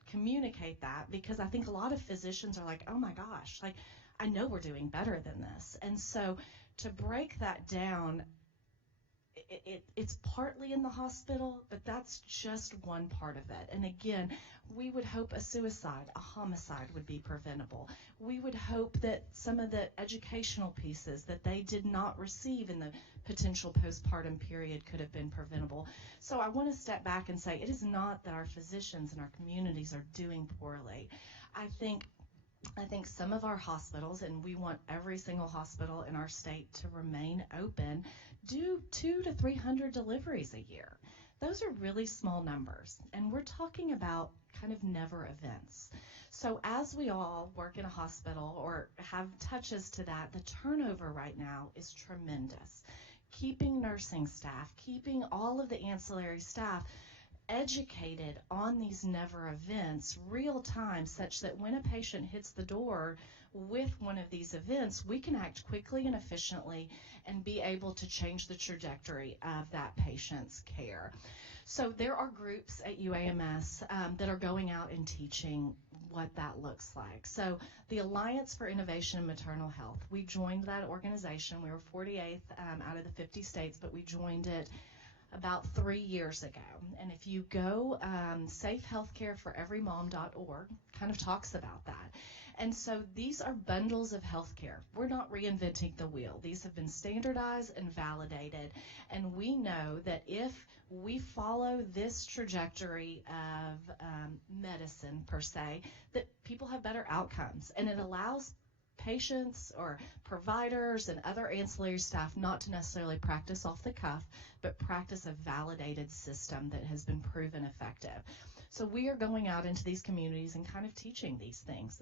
communicate that, because I think a lot of physicians are like, oh my gosh, like, I know we're doing better than this. And so to break that down, it's partly in the hospital, but that's just one part of it. And again, we would hope a suicide, a homicide would be preventable. We would hope that some of the educational pieces that they did not receive in the potential postpartum period could have been preventable. So I want to step back and say it is not that our physicians and our communities are doing poorly. I think some of our hospitals, and we want every single hospital in our state to remain open, do 200 to 300 deliveries a year. Those are really small numbers, and we're talking about kind of never events. So as we all work in a hospital or have touches to that, the turnover right now is tremendous. Keeping nursing staff, keeping all of the ancillary staff educated on these never events real time, such that when a patient hits the door with one of these events, we can act quickly and efficiently and be able to change the trajectory of that patient's care. So there are groups at UAMS that are going out and teaching what that looks like. So the Alliance for Innovation in Maternal Health, we joined that organization. We were 48th out of the 50 states, but we joined it about 3 years ago. And if you go, safehealthcareforeverymom.org kind of talks about that. And so these are bundles of healthcare. We're not reinventing the wheel. These have been standardized and validated. And we know that if we follow this trajectory of medicine, per se, that people have better outcomes. And it allows patients or providers and other ancillary staff not to necessarily practice off the cuff, but practice a validated system that has been proven effective. So we are going out into these communities and kind of teaching these things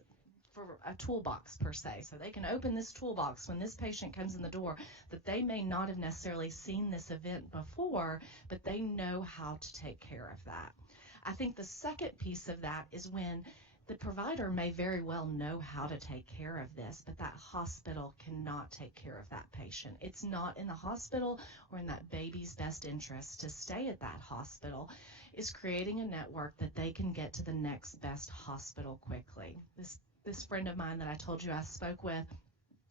for a toolbox, per se. So they can open this toolbox when this patient comes in the door that they may not have necessarily seen this event before, but they know how to take care of that. I think the second piece of that is when the provider may very well know how to take care of this, but that hospital cannot take care of that patient. It's not in the hospital or in that baby's best interest to stay at that hospital. Is creating a network that they can get to the next best hospital quickly. This friend of mine that I told you I spoke with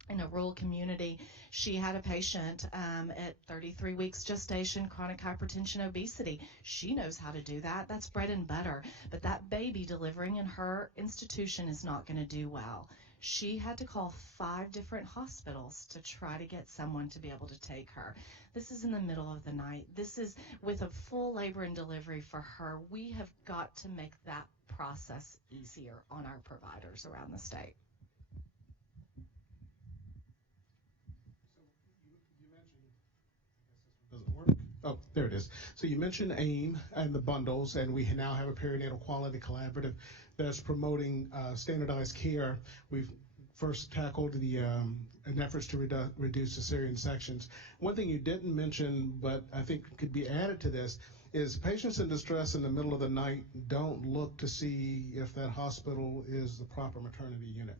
in a rural community, she had a patient at 33 weeks gestation, chronic hypertension, obesity. She knows how to do that. That's bread and butter. But that baby delivering in her institution is not going to do well. She had to call 5 different hospitals to try to get someone to be able to take her. This is in the middle of the night. This is with a full labor and delivery for her. We have got to make that process easier on our providers around the state. Doesn't work. Oh, there it is. So you mentioned AIM and the bundles, and we now have a perinatal quality collaborative that's promoting standardized care. We've first tackled in efforts to reduce cesarean sections. One thing you didn't mention, but I think could be added to this, is patients in distress in the middle of the night don't look to see if that hospital is the proper maternity unit.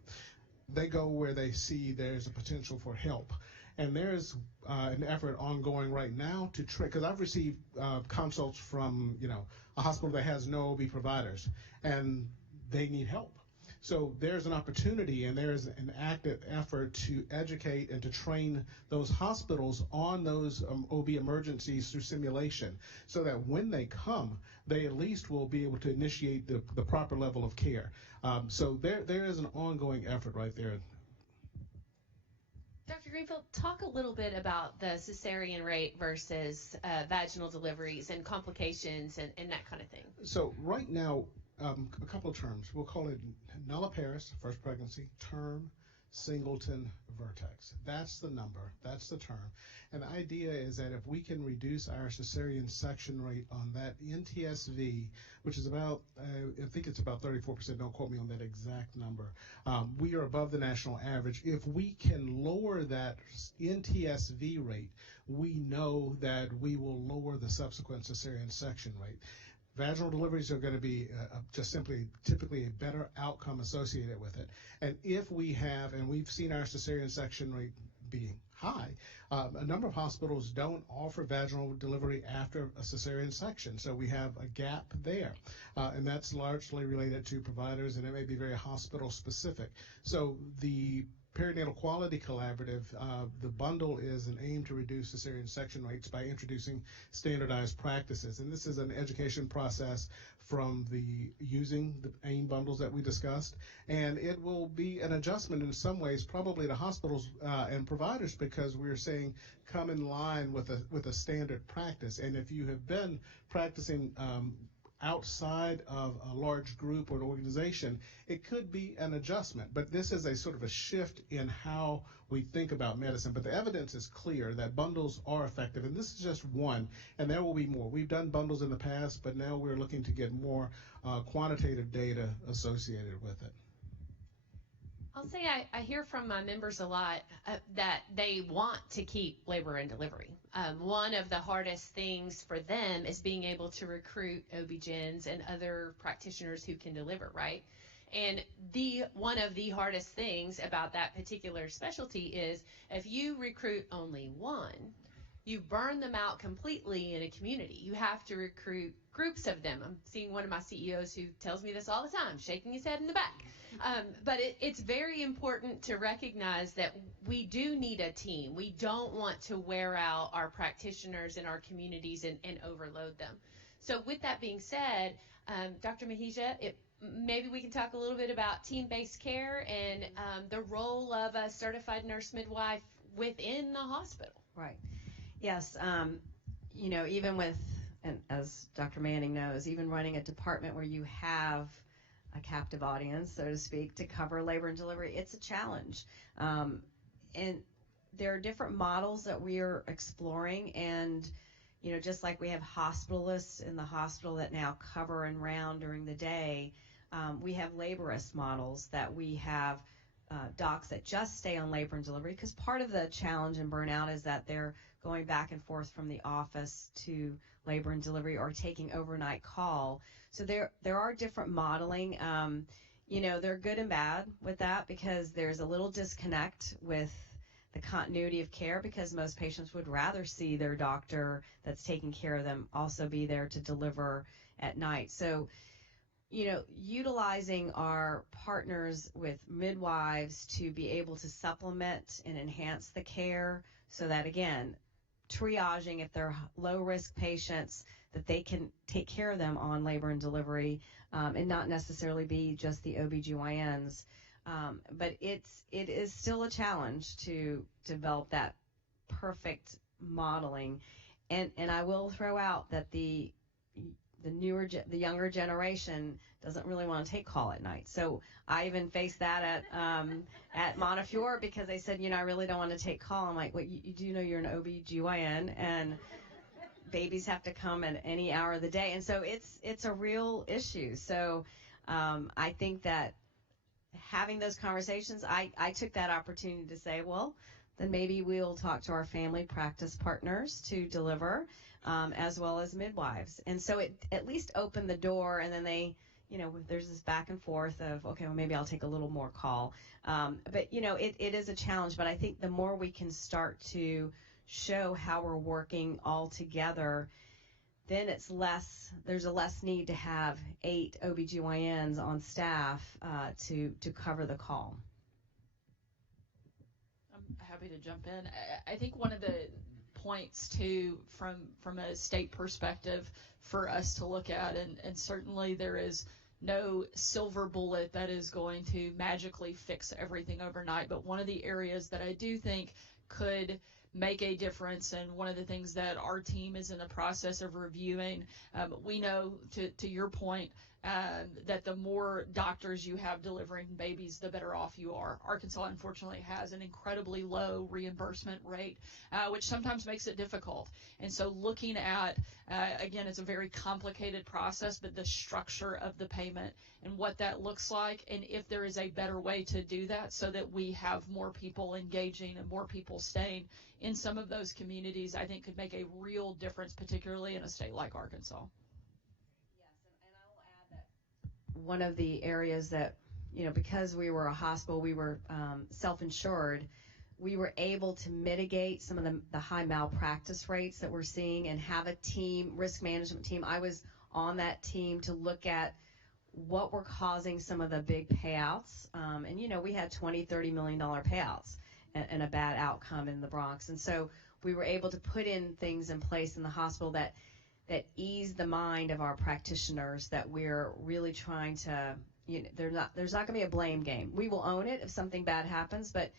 They go where they see there's a potential for help. And there's an effort ongoing right now to because I've received consults from a hospital that has no OB providers, and they need help. So there's an opportunity, and there's an active effort to educate and to train those hospitals on those OB emergencies through simulation, so that when they come, they at least will be able to initiate the proper level of care. So there is an ongoing effort right there. Dr. Greenfield, talk a little bit about the cesarean rate versus vaginal deliveries and complications and that kind of thing. So right now, a couple of terms. We'll call it nulliparous, first pregnancy, term, singleton, vertex. That's the number. That's the term. And the idea is that if we can reduce our cesarean section rate on that NTSV, which is about, I think it's about 34%, don't quote me on that exact number, we are above the national average. If we can lower that NTSV rate, we know that we will lower the subsequent cesarean section rate. Vaginal deliveries are going to be just simply typically a better outcome associated with it. And if we have, and we've seen our cesarean section rate being high, a number of hospitals don't offer vaginal delivery after a cesarean section. So we have a gap there. And that's largely related to providers, and it may be very hospital specific. So the Perinatal Quality Collaborative, the bundle is an aim to reduce cesarean section rates by introducing standardized practices. And this is an education process from using the AIM bundles that we discussed. And it will be an adjustment in some ways, probably to hospitals and providers, because we're saying come in line with a standard practice. And if you have been practicing outside of a large group or an organization, it could be an adjustment. But this is a sort of a shift in how we think about medicine. But the evidence is clear that bundles are effective, and this is just one, and there will be more. We've done bundles in the past, but now we're looking to get more quantitative data associated with it. I'll say I hear from my members a lot that they want to keep labor and delivery. One of the hardest things for them is being able to recruit OB-GYNs and other practitioners who can deliver, right? And one of the hardest things about that particular specialty is if you recruit only one, you burn them out completely in a community. You have to recruit groups of them. I'm seeing one of my CEOs who tells me this all the time, shaking his head in the back. But it's very important to recognize that we do need a team. We don't want to wear out our practitioners in our communities and overload them. So with that being said, Dr. Mahija, maybe we can talk a little bit about team-based care and the role of a certified nurse midwife within the hospital. Right. Yes. Even with, and as Dr. Manning knows, even running a department where you have a captive audience, so to speak, to cover labor and delivery, it's a challenge. And there are different models that we are exploring, and just like we have hospitalists in the hospital that now cover and round during the day, we have laborist models that we have docs that just stay on labor and delivery, because part of the challenge and burnout is that they're going back and forth from the office to labor and delivery or taking overnight call. So there are different modeling. They're good and bad with that, because there's a little disconnect with the continuity of care, because most patients would rather see their doctor that's taking care of them also be there to deliver at night. So, utilizing our partners with midwives to be able to supplement and enhance the care, so that, again, triaging if they're low-risk patients, that they can take care of them on labor and delivery, and not necessarily be just the OB-GYNs. But it is still a challenge to develop that perfect modeling. And I will throw out that the the younger generation doesn't really want to take call at night. So I even faced that at Montefiore, because they said, I really don't want to take call. I'm like, well, you do know you're an OB/GYN, and babies have to come at any hour of the day. And so it's a real issue. So I think that having those conversations, I took that opportunity to say, well, then maybe we'll talk to our family practice partners to deliver, as well as midwives. And so it at least opened the door, and then they, there's this back and forth of, okay, well, maybe I'll take a little more call. But, it is a challenge, but I think the more we can start to show how we're working all together, then there's a less need to have 8 OB/GYNs on staff to cover the call. I'm happy to jump in. I think one of the points too from a state perspective for us to look at, and certainly there is no silver bullet that is going to magically fix everything overnight, but one of the areas that I do think could make a difference, and one of the things that our team is in the process of reviewing, we know, to your point, that the more doctors you have delivering babies, the better off you are. Arkansas, unfortunately, has an incredibly low reimbursement rate, which sometimes makes it difficult. And so looking at, again, it's a very complicated process, but the structure of the payment and what that looks like, and if there is a better way to do that so that we have more people engaging and more people staying in some of those communities, I think could make a real difference, particularly in a state like Arkansas. One of the areas that, because we were a hospital, we were self-insured, we were able to mitigate some of the high malpractice rates that we're seeing and have a risk management team. I was on that team to look at what were causing some of the big payouts. And, we had $20, $30 million payouts and a bad outcome in the Bronx. And so we were able to put in things in place in the hospital that ease the mind of our practitioners, that we're really trying to, there's not going to be a blame game. We will own it if something bad happens, but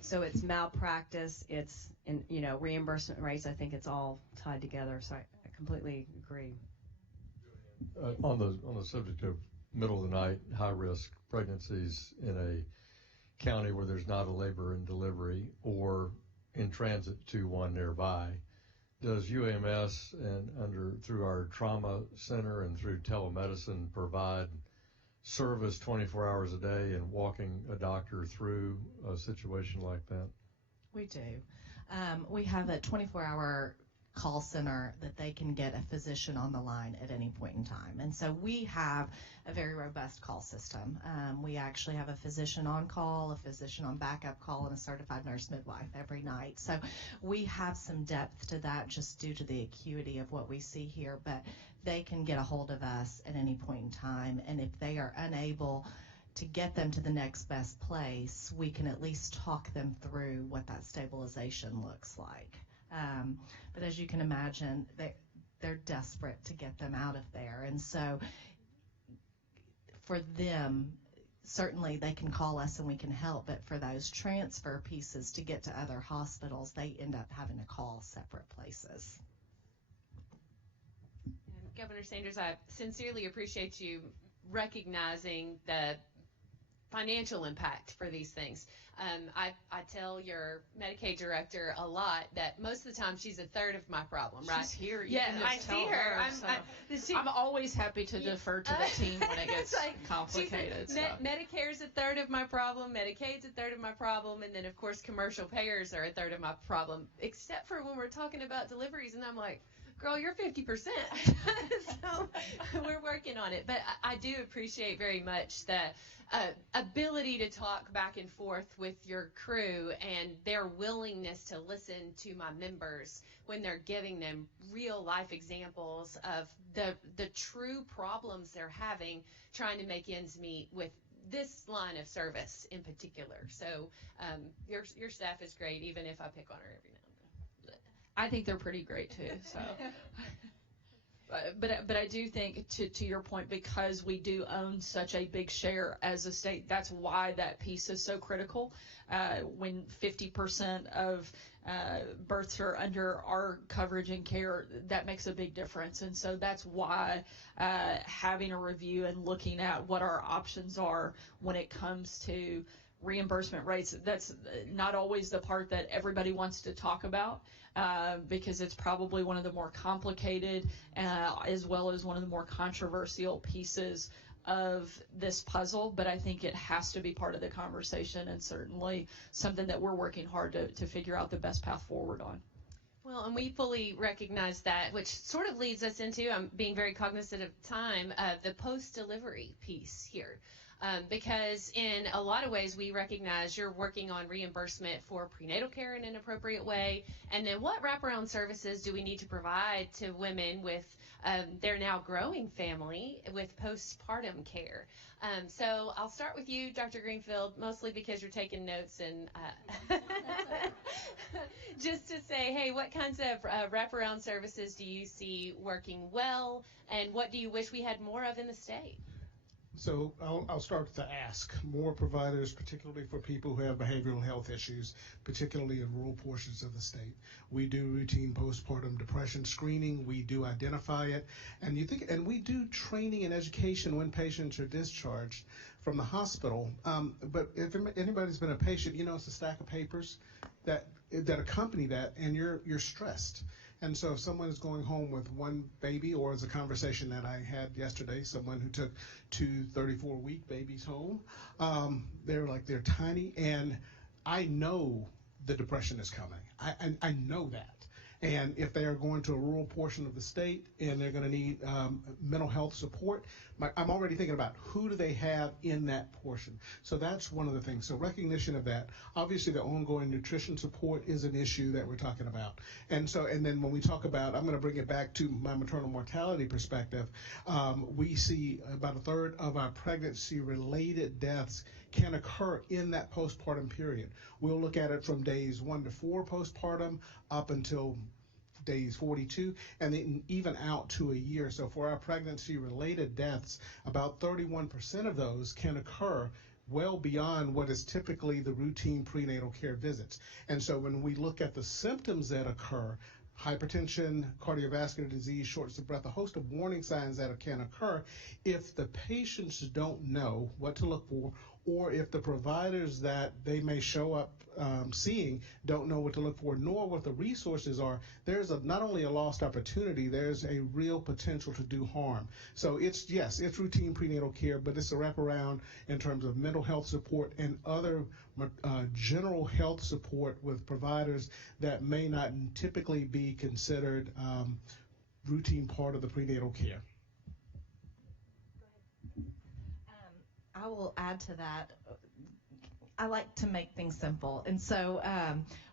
so it's malpractice, it's reimbursement rates. I think it's all tied together. So I completely agree. On the subject of middle of the night, high risk pregnancies in a county where there's not a labor and delivery or in transit to one nearby, does UAMS and through our trauma center and through telemedicine provide service 24 hours a day and walking a doctor through a situation like that? We do. We have a 24-hour call center that they can get a physician on the line at any point in time. And so we have a very robust call system. We actually have a physician on call, a physician on backup call, and a certified nurse midwife every night. So we have some depth to that just due to the acuity of what we see here, but they can get a hold of us at any point in time. And if they are unable to get them to the next best place, we can at least talk them through what that stabilization looks like. But as you can imagine, they're desperate to get them out of there. And so for them, certainly they can call us and we can help, but for those transfer pieces to get to other hospitals, they end up having to call separate places. Governor Sanders, I sincerely appreciate you recognizing the financial impact for these things. I tell your Medicaid director a lot that most of the time she's a third of my problem, right? She's here. Yeah, I see her. I'm always happy to defer to the team when it gets complicated. Medicare's a third of my problem, Medicaid's a third of my problem, and then of course commercial payers are a third of my problem, except for when we're talking about deliveries, and I'm like, girl, you're 50%. So we're working on it. But I do appreciate very much the ability to talk back and forth with your crew and their willingness to listen to my members when they're giving them real life examples of the true problems they're having trying to make ends meet with this line of service in particular. So your staff is great, even if I pick on her every now and then. I think they're pretty great too. So. But I do think, to your point, because we do own such a big share as a state, that's why that piece is so critical. When 50% of births are under our coverage and care, that makes a big difference. And so that's why having a review and looking at what our options are when it comes to reimbursement rates, that's not always the part that everybody wants to talk about, because it's probably one of the more complicated as well as one of the more controversial pieces of this puzzle. But I think it has to be part of the conversation, and certainly something that we're working hard to figure out the best path forward on. Well, and we fully recognize that, which sort of leads us into, I'm being very cognizant of time, the post-delivery piece here. Because in a lot of ways, we recognize you're working on reimbursement for prenatal care in an appropriate way. And then what wraparound services do we need to provide to women with their now growing family with postpartum care? So I'll start with you, Dr. Greenfield, mostly because you're taking notes, and just to say, hey, what kinds of wraparound services do you see working well, and what do you wish we had more of in the state? So I'll start with the ask. More providers, particularly for people who have behavioral health issues, particularly in rural portions of the state. We do routine postpartum depression screening. We do identify it, and we do training and education when patients are discharged from the hospital. But if anybody's been a patient, it's a stack of papers that accompany that, and you're stressed. And so if someone is going home with one baby, or as a conversation that I had yesterday, someone who took 2 34-week babies home, they're tiny, and I know the depression is coming. I know that. And if they are going to a rural portion of the state and they're going to need mental health support, I'm already thinking about who do they have in that portion. So that's one of the things. So recognition of that. Obviously, the ongoing nutrition support is an issue that we're talking about. And then when we talk about, I'm going to bring it back to my maternal mortality perspective, we see about a third of our pregnancy-related deaths can occur in that postpartum period. We'll look at it from days 1 to 4 postpartum up until days 42, and then even out to a year. So for our pregnancy-related deaths, about 31% of those can occur well beyond what is typically the routine prenatal care visits. And so when we look at the symptoms that occur, hypertension, cardiovascular disease, shortness of breath, a host of warning signs that can occur if the patients don't know what to look for, or if the providers that they may show up seeing don't know what to look for, nor what the resources are, there's not only a lost opportunity, there's a real potential to do harm. So it's routine prenatal care, but it's a wraparound in terms of mental health support and other general health support with providers that may not typically be considered routine part of the prenatal care. I will add to that. I like to make things simple. And so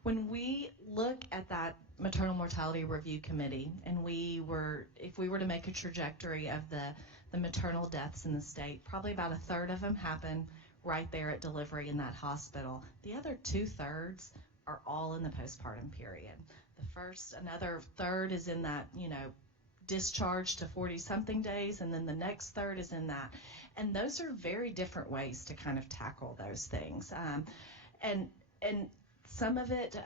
when we look at that maternal mortality review committee, and if we were to make a trajectory of the maternal deaths in the state, probably about a third of them happen right there at delivery in that hospital. The other 2/3 are all in the postpartum period. Another third is in that, discharge to 40-something days, and then the next third is in that. And those are very different ways to kind of tackle those things. And some of it,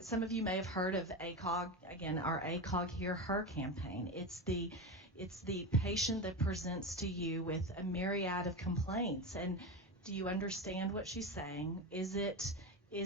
some of you may have heard of ACOG, again, our ACOG Hear Her campaign. It's the patient that presents to you with a myriad of complaints. And do you understand what she's saying? Is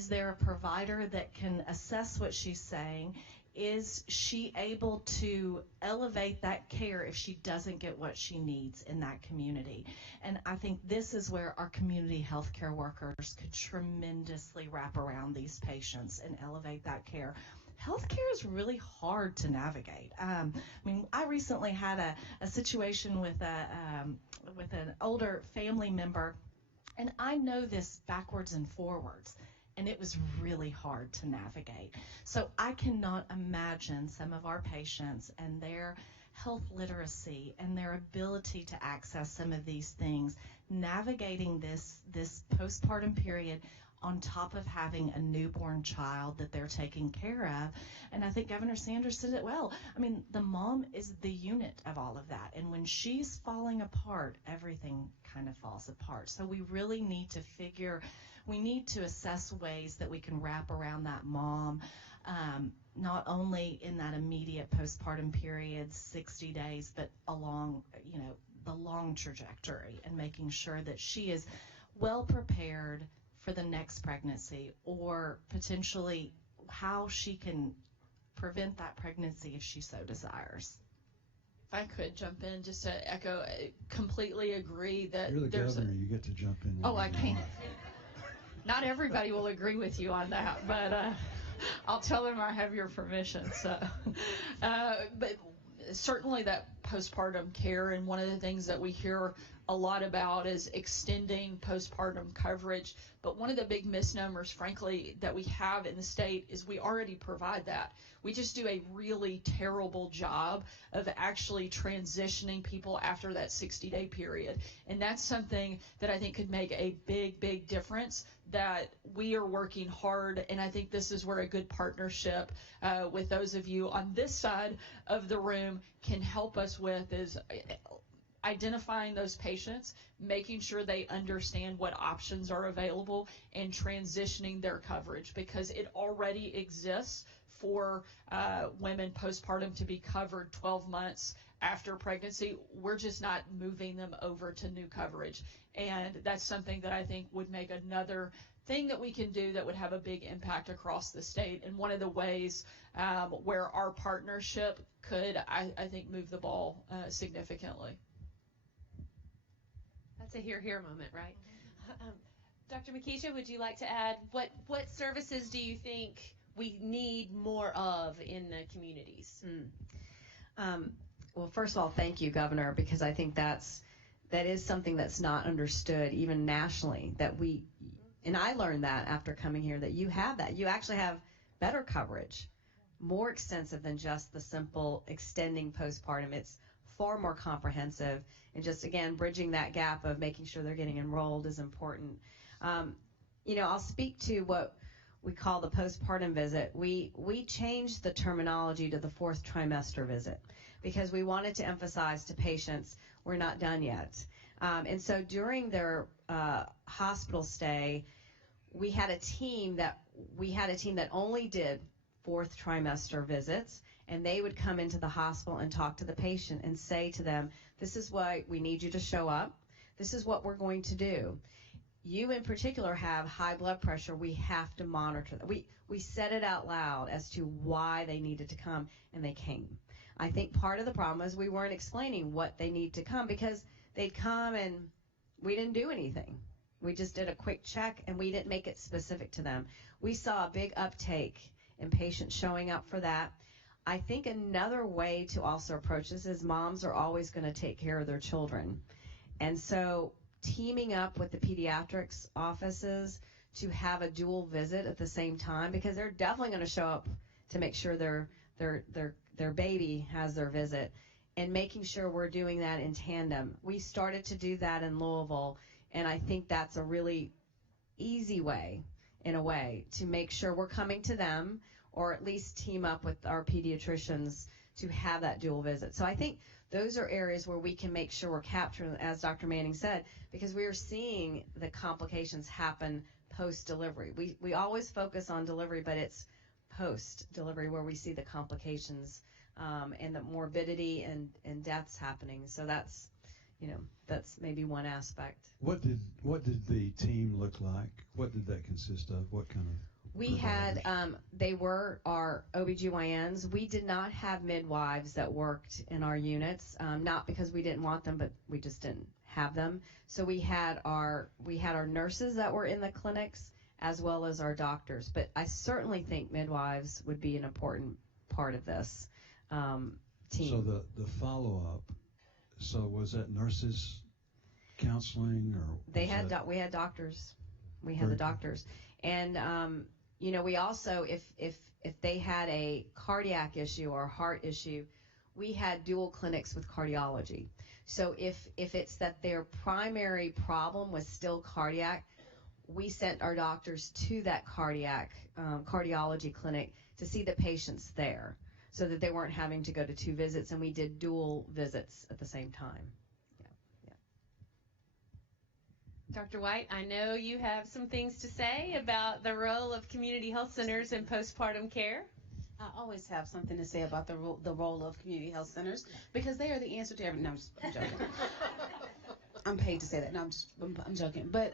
there a provider that can assess what she's saying? Is she able to elevate that care if she doesn't get what she needs in that community? And I think this is where our community healthcare workers could tremendously wrap around these patients and elevate that care. Healthcare is really hard to navigate. I recently had a situation with an older family member, and I know this backwards and forwards. And it was really hard to navigate. So I cannot imagine some of our patients and their health literacy and their ability to access some of these things, navigating this postpartum period on top of having a newborn child that they're taking care of. And I think Governor Sanders said it well. I mean, the mom is the unit of all of that. And when she's falling apart, everything kind of falls apart. So we really need to assess ways that we can wrap around that mom, not only in that immediate postpartum period, 60 days, but along, the long trajectory, and making sure that she is well prepared for the next pregnancy, or potentially how she can prevent that pregnancy if she so desires. If I could jump in just to echo, I completely agree that You're the there's governor. You get to jump in. Oh, I can't. Not everybody will agree with you on that, but I'll tell them I have your permission. So, but certainly that postpartum care, and one of the things that we hear a lot about is extending postpartum coverage. But one of the big misnomers, frankly, that we have in the state is we already provide that. We just do a really terrible job of actually transitioning people after that 60-day period. And that's something that I think could make a big, big difference, that we are working hard. And I think this is where a good partnership with those of you on this side of the room can help us with, is identifying those patients, making sure they understand what options are available, and transitioning their coverage, because it already exists for women postpartum to be covered 12 months after pregnancy. We're just not moving them over to new coverage. And that's something that I think would make another thing that we can do that would have a big impact across the state, and one of the ways where our partnership could, I think, move the ball significantly. That's a hear moment, right? Dr. Makisha, would you like to add what services do you think we need more of in the communities? Well, first of all, thank you, Governor, because I think that is something that's not understood even nationally, and I learned that after coming here, that you have that. You actually have better coverage, more extensive than just the simple extending postpartum. It's far more comprehensive, and just, again, bridging that gap of making sure they're getting enrolled is important. I'll speak to what we call the postpartum visit. We changed the terminology to the 4th trimester visit because we wanted to emphasize to patients we're not done yet. And so during their hospital stay, we had a team that only did 4th trimester visits, and they would come into the hospital and talk to the patient and say to them, this is why we need you to show up. This is what we're going to do. You in particular have high blood pressure. We have to monitor that. We said it out loud as to why they needed to come, and they came. I think part of the problem is we weren't explaining what they need to come, because they'd come and we didn't do anything. We just did a quick check, and we didn't make it specific to them. We saw a big uptake in patients showing up for that. I think another way to also approach this is moms are always going to take care of their children. And so teaming up with the pediatrics offices to have a dual visit at the same time, because they're definitely going to show up to make sure their baby has their visit, and making sure we're doing that in tandem. We started to do that in Louisville, and I think that's a really easy way, in a way, to make sure we're coming to them, or at least team up with our pediatricians to have that dual visit. So I think those are areas where we can make sure we're capturing, as Dr. Manning said, because we are seeing the complications happen post-delivery. We always focus on delivery, but it's post-delivery where we see the complications and the morbidity and deaths happening. So that's maybe one aspect. What did the team look like? What did that consist of? What kind of? We had, they were our OBGYNs. We did not have midwives that worked in our units, not because we didn't want them, but we just didn't have them. So we had our nurses that were in the clinics, as well as our doctors. But I certainly think midwives would be an important part of this team. So the follow-up, so was that nurses counseling, or? We had doctors. We had the doctors. And, we also, if they had a cardiac issue or a heart issue, we had dual clinics with cardiology. So if it's that their primary problem was still cardiac, we sent our doctors to that cardiology clinic to see the patients there, so that they weren't having to go to 2 visits, and we did dual visits at the same time. Dr. White, I know you have some things to say about the role of community health centers in postpartum care. I always have something to say about the role of community health centers, because they are the answer to everything. No, I'm joking. I'm paid to say that. No, I'm joking. But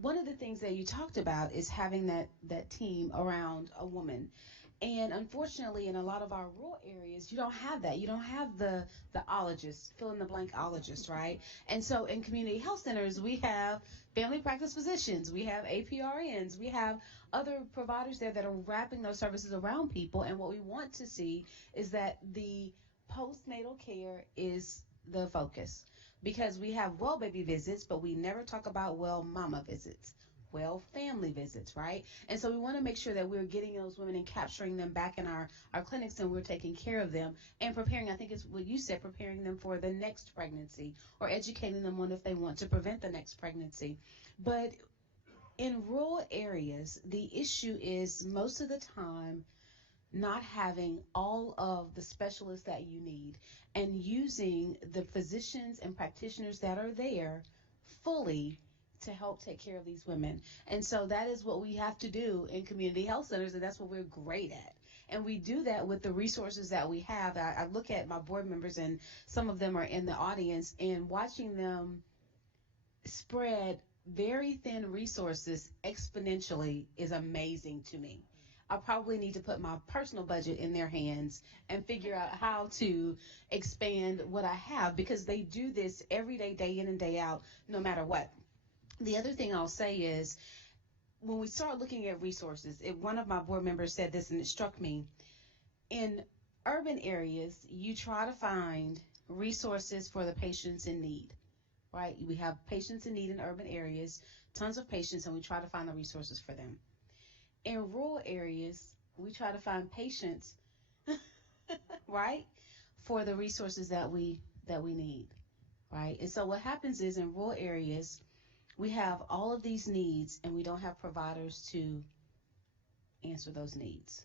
one of the things that you talked about is having that team around a woman. And unfortunately, in a lot of our rural areas, you don't have that. You don't have the ologist, fill in the blank ologist, right? And so in community health centers, we have family practice physicians, we have APRNs, we have other providers there that are wrapping those services around people. And what we want to see is that the postnatal care is the focus, because we have well baby visits, but we never talk about well mama visits. Well, family visits, right? And so we want to make sure that we're getting those women and capturing them back in our clinics, and we're taking care of them and preparing, I think it's what you said, preparing them for the next pregnancy, or educating them on if they want to prevent the next pregnancy. But in rural areas, the issue is most of the time not having all of the specialists that you need, and using the physicians and practitioners that are there fully to help take care of these women. And so that is what we have to do in community health centers, and that's what we're great at. And we do that with the resources that we have. I look at my board members, and some of them are in the audience, and watching them spread very thin resources exponentially is amazing to me. I probably need to put my personal budget in their hands and figure out how to expand what I have, because they do this every day, day in and day out, no matter what. The other thing I'll say is, when we start looking at resources, one of my board members said this, and it struck me. In urban areas, you try to find resources for the patients in need, right? We have patients in need in urban areas, tons of patients, and we try to find the resources for them. In rural areas, we try to find patients, right, for the resources that we need, right? And so what happens is, in rural areas, we have all of these needs, and we don't have providers to answer those needs.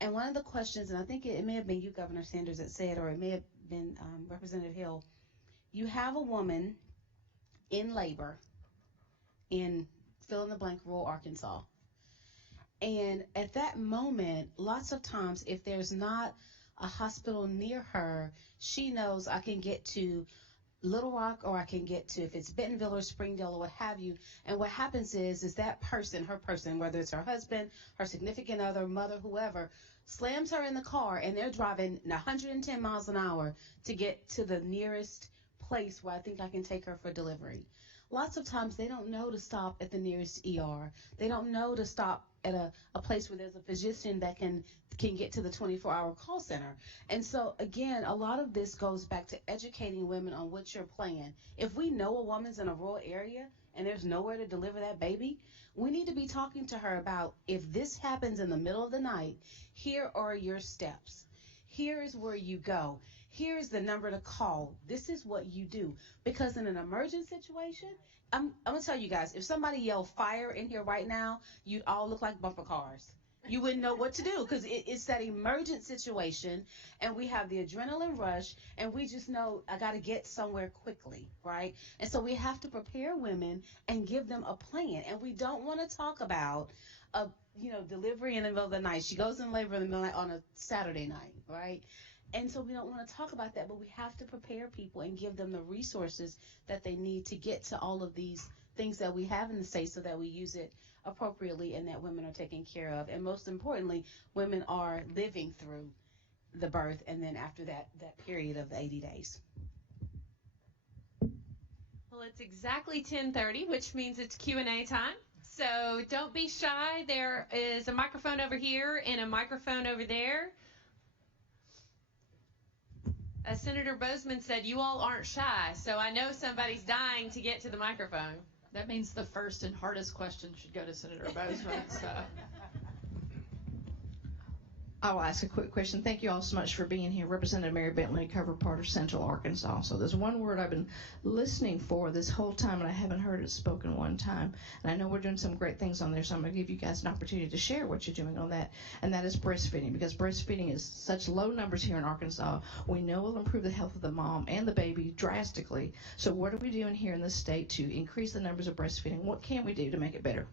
And one of the questions, and I think it may have been you, Governor Sanders, that said, or it may have been Representative Hill, you have a woman in labor in fill-in-the-blank rural Arkansas. And at that moment, lots of times, if there's not a hospital near her, she knows I can get to Little Rock, or I can get to, if it's Bentonville or Springdale or what have you. And what happens is that person, her person, whether it's her husband, her significant other, mother, whoever, slams her in the car, and they're driving 110 miles an hour to get to the nearest place where I think I can take her for delivery. Lots of times they don't know to stop at the nearest ER. They don't know to stop at a place where there's a physician that can get to the 24-hour call center. And so, again, a lot of this goes back to educating women on what's your plan. If we know a woman's in a rural area and there's nowhere to deliver that baby, we need to be talking to her about, if this happens in the middle of the night, here are your steps. Here is where you go. Here is the number to call. This is what you do. Because in an emergent situation, I'm going to tell you guys, if somebody yelled fire in here right now, you'd all look like bumper cars. You wouldn't know what to do, because it's that emergent situation, and we have the adrenaline rush, and we just know I got to get somewhere quickly, right? And so we have to prepare women and give them a plan. And we don't want to talk about delivery in the middle of the night. She goes in labor in the middle of the night on a Saturday night, right? And so we don't want to talk about that, but we have to prepare people and give them the resources that they need to get to all of these things that we have in the state, so that we use it appropriately and that women are taken care of. And most importantly, women are living through the birth, and then after that period of the 80 days. Well, it's exactly 10:30, which means it's Q&A time. So don't be shy. There is a microphone over here and a microphone over there. As Senator Boozman said, you all aren't shy, so I know somebody's dying to get to the microphone. That means the first and hardest question should go to Senator Boozman. So. I will ask a quick question. Thank you all so much for being here. Representative Mary Bentley, covered part of Central Arkansas. So there's one word I've been listening for this whole time, and I haven't heard it spoken one time. And I know we're doing some great things on there, so I'm going to give you guys an opportunity to share what you're doing on that, and that is breastfeeding, because breastfeeding is such low numbers here in Arkansas. We know it will improve the health of the mom and the baby drastically. So what are we doing here in the state to increase the numbers of breastfeeding? What can we do to make it better?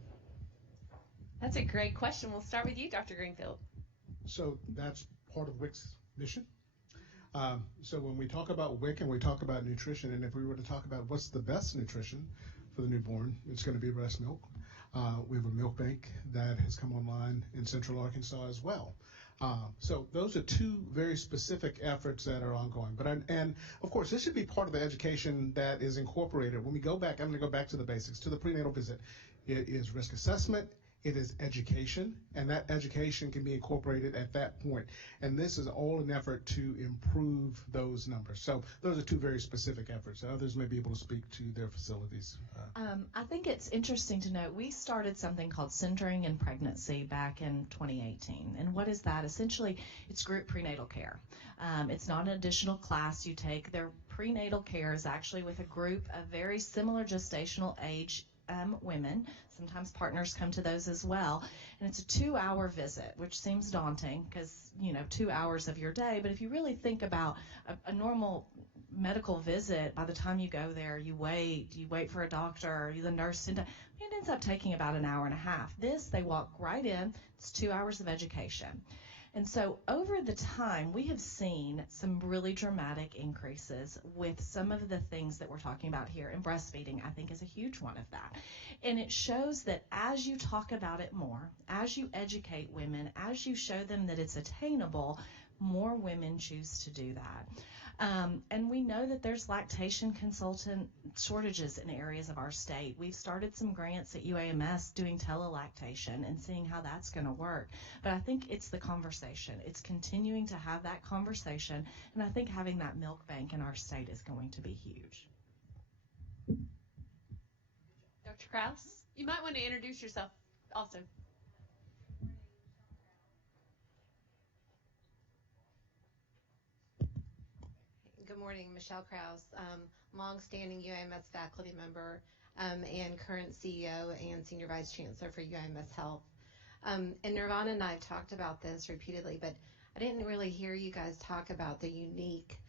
That's a great question. We'll start with you, Dr. Greenfield. So that's part of WIC's mission. So when we talk about WIC and we talk about nutrition, and if we were to talk about what's the best nutrition for the newborn, it's going to be breast milk. We have a milk bank that has come online in Central Arkansas as well. So those are two very specific efforts that are ongoing. And of course, this should be part of the education that is incorporated. When we go back, I'm going to go back to the basics, to the prenatal visit. It is risk assessment. It is education, and that education can be incorporated at that point. And this is all an effort to improve those numbers. So those are two very specific efforts. Others may be able to speak to their facilities. I think it's interesting to note we started something called Centering in Pregnancy back in 2018. And what is that? Essentially, it's group prenatal care. It's not an additional class you take. Their prenatal care is actually with a group of very similar gestational age women. Sometimes partners come to those as well. And it's a 2-hour visit, which seems daunting because, 2 hours of your day. But if you really think about a normal medical visit, by the time you go there, you wait for a doctor, the nurse, it ends up taking about an hour and a half. This, they walk right in. It's 2 hours of education. And so over the time, we have seen some really dramatic increases with some of the things that we're talking about here. And breastfeeding, I think, is a huge one of that. And it shows that as you talk about it more, as you educate women, as you show them that it's attainable, more women choose to do that. And we know that there's lactation consultant shortages in areas of our state. We've started some grants at UAMS doing telelactation and seeing how that's going to work. But I think it's the conversation. It's continuing to have that conversation, and I think having that milk bank in our state is going to be huge. Dr. Krause, you might want to introduce yourself also. Good morning, Michelle Krause, longstanding UAMS faculty member and current CEO and Senior Vice Chancellor for UAMS Health. And Nirvana and I have talked about this repeatedly, but I didn't really hear you guys talk about the unique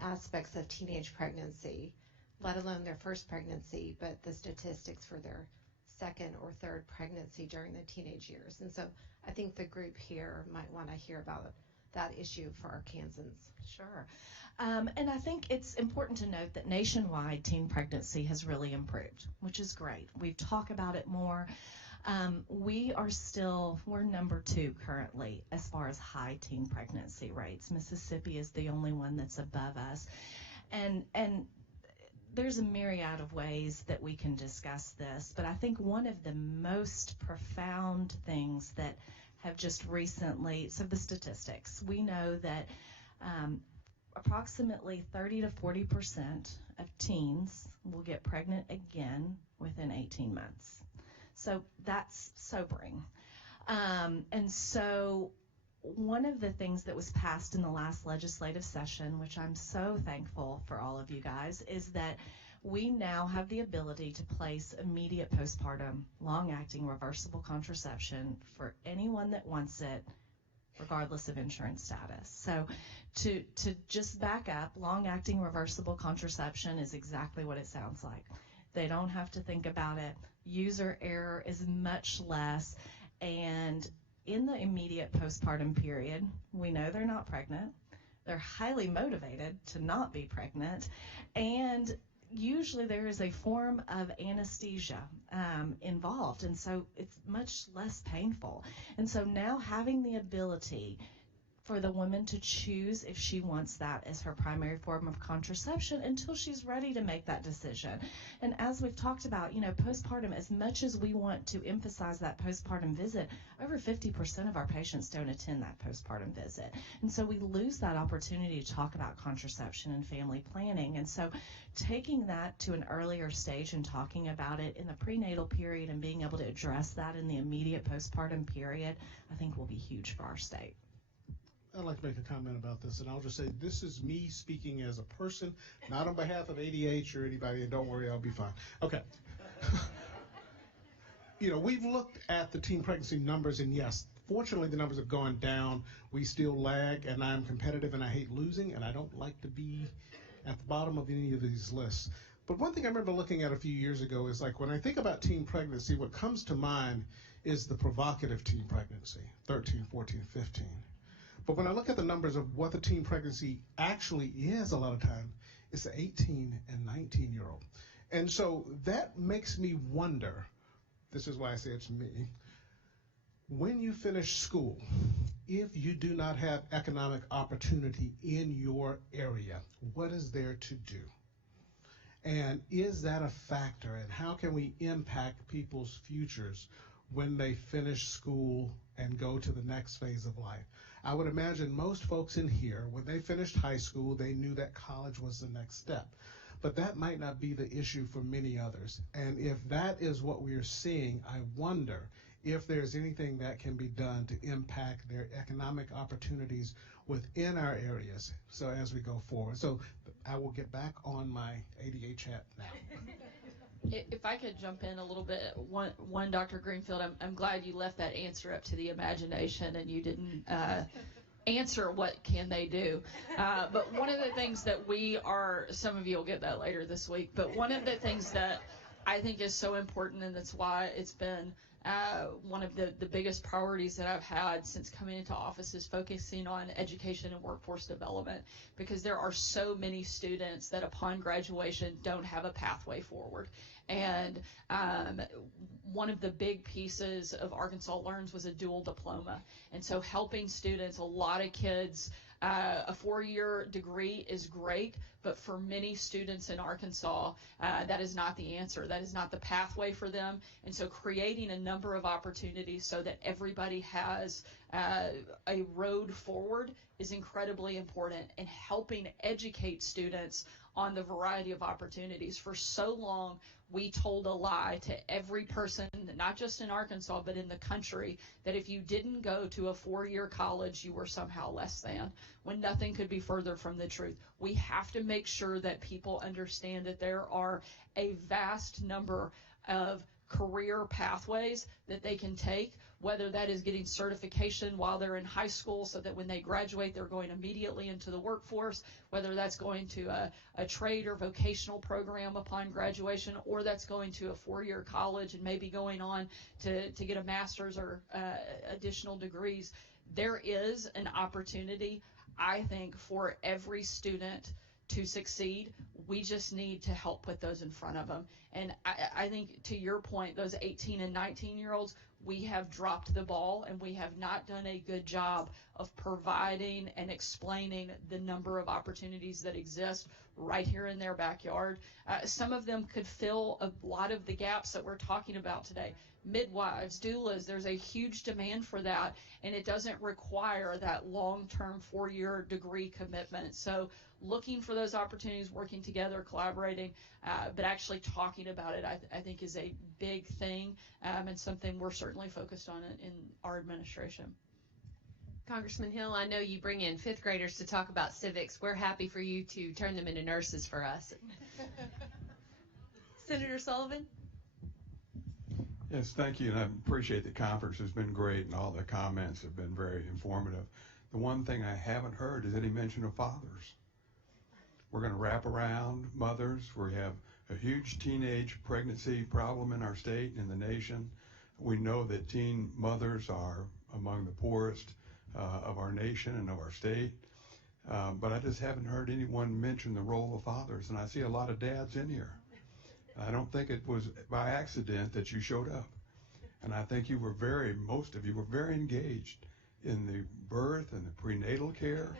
aspects of teenage pregnancy, let alone their first pregnancy, but the statistics for their second or third pregnancy during the teenage years. And so I think the group here might want to hear about that issue for Arkansans. Sure. And I think it's important to note that nationwide teen pregnancy has really improved, which is great. We talk about it more. We're number 2 currently as far as high teen pregnancy rates. Mississippi is the only one that's above us. And there's a myriad of ways that we can discuss this, but I think one of the most profound things that have just recently, so the statistics, we know that approximately 30 to 40% of teens will get pregnant again within 18 months. So that's sobering. And so one of the things that was passed in the last legislative session, which I'm so thankful for all of you guys, is that we now have the ability to place immediate postpartum long-acting reversible contraception for anyone that wants it, regardless of insurance status. So to just back up, long-acting reversible contraception is exactly what it sounds like. They don't have to think about it. User error is much less. And in the immediate postpartum period, we know they're not pregnant. They're highly motivated to not be pregnant. And usually there is a form of anesthesia involved, and so it's much less painful. And so now having the ability for the woman to choose if she wants that as her primary form of contraception until she's ready to make that decision. And as we've talked about, postpartum, as much as we want to emphasize that postpartum visit, over 50% of our patients don't attend that postpartum visit. And so we lose that opportunity to talk about contraception and family planning. And so taking that to an earlier stage and talking about it in the prenatal period and being able to address that in the immediate postpartum period, I think will be huge for our state. I'd like to make a comment about this, and I'll just say this is me speaking as a person, not on behalf of ADH or anybody, and don't worry, I'll be fine. Okay. We've looked at the teen pregnancy numbers, and yes, fortunately the numbers have gone down. We still lag, and I'm competitive, and I hate losing, and I don't like to be at the bottom of any of these lists. But one thing I remember looking at a few years ago is, like, when I think about teen pregnancy, what comes to mind is the provocative teen pregnancy, 13, 14, 15. But when I look at the numbers of what the teen pregnancy actually is, a lot of time, it's the 18 and 19-year-old. And so that makes me wonder, this is why I say it's me, when you finish school, if you do not have economic opportunity in your area, what is there to do? And is that a factor? And how can we impact people's futures when they finish school and go to the next phase of life? I would imagine most folks in here, when they finished high school, they knew that college was the next step. But that might not be the issue for many others. And if that is what we are seeing, I wonder if there's anything that can be done to impact their economic opportunities within our areas. So as we go forward. So I will get back on my ADH hat now. If I could jump in a little bit, one Dr. Greenfield, I'm glad you left that answer up to the imagination and you didn't answer what can they do. But one of the things that some of you will get that later this week, but one of the things that I think is so important, and that's why it's been one of the biggest priorities that I've had since coming into office, is focusing on education and workforce development, because there are so many students that upon graduation don't have a pathway forward. And one of the big pieces of Arkansas Learns was a dual diploma. And so helping students, a lot of kids, a 4-year degree is great, but for many students in Arkansas, that is not the answer. That is not the pathway for them. And so creating a number of opportunities so that everybody has a road forward is incredibly important, and helping educate students on the variety of opportunities. For so long, we told a lie to every person, not just in Arkansas, but in the country, that if you didn't go to a 4-year college, you were somehow less than, when nothing could be further from the truth. We have to make sure that people understand that there are a vast number of career pathways that they can take, whether that is getting certification while they're in high school so that when they graduate they're going immediately into the workforce, whether that's going to a trade or vocational program upon graduation, or that's going to a 4-year college and maybe going on to get a master's or additional degrees. There is an opportunity, I think, for every student to succeed. We just need to help put those in front of them. And I think, to your point, those 18 and 19-year-olds, we have dropped the ball, and we have not done a good job of providing and explaining the number of opportunities that exist right here in their backyard. Some of them could fill a lot of the gaps that we're talking about today. Midwives, doulas, there's a huge demand for that, and it doesn't require that long-term 4-year degree commitment. So looking for those opportunities, working together, collaborating, but actually talking about it, I think is a big thing, and something we're certainly focused on in our administration. Congressman Hill, I know you bring in 5th graders to talk about civics. We're happy for you to turn them into nurses for us. Senator Sullivan? Yes, thank you, and I appreciate the conference. It's been great, and all the comments have been very informative. The one thing I haven't heard is any mention of fathers. We're going to wrap around mothers. We have a huge teenage pregnancy problem in our state and in the nation. We know that teen mothers are among the poorest of our nation and of our state. But I just haven't heard anyone mention the role of fathers, and I see a lot of dads in here. I don't think it was by accident that you showed up. And I think most of you were very engaged in the birth and the prenatal care?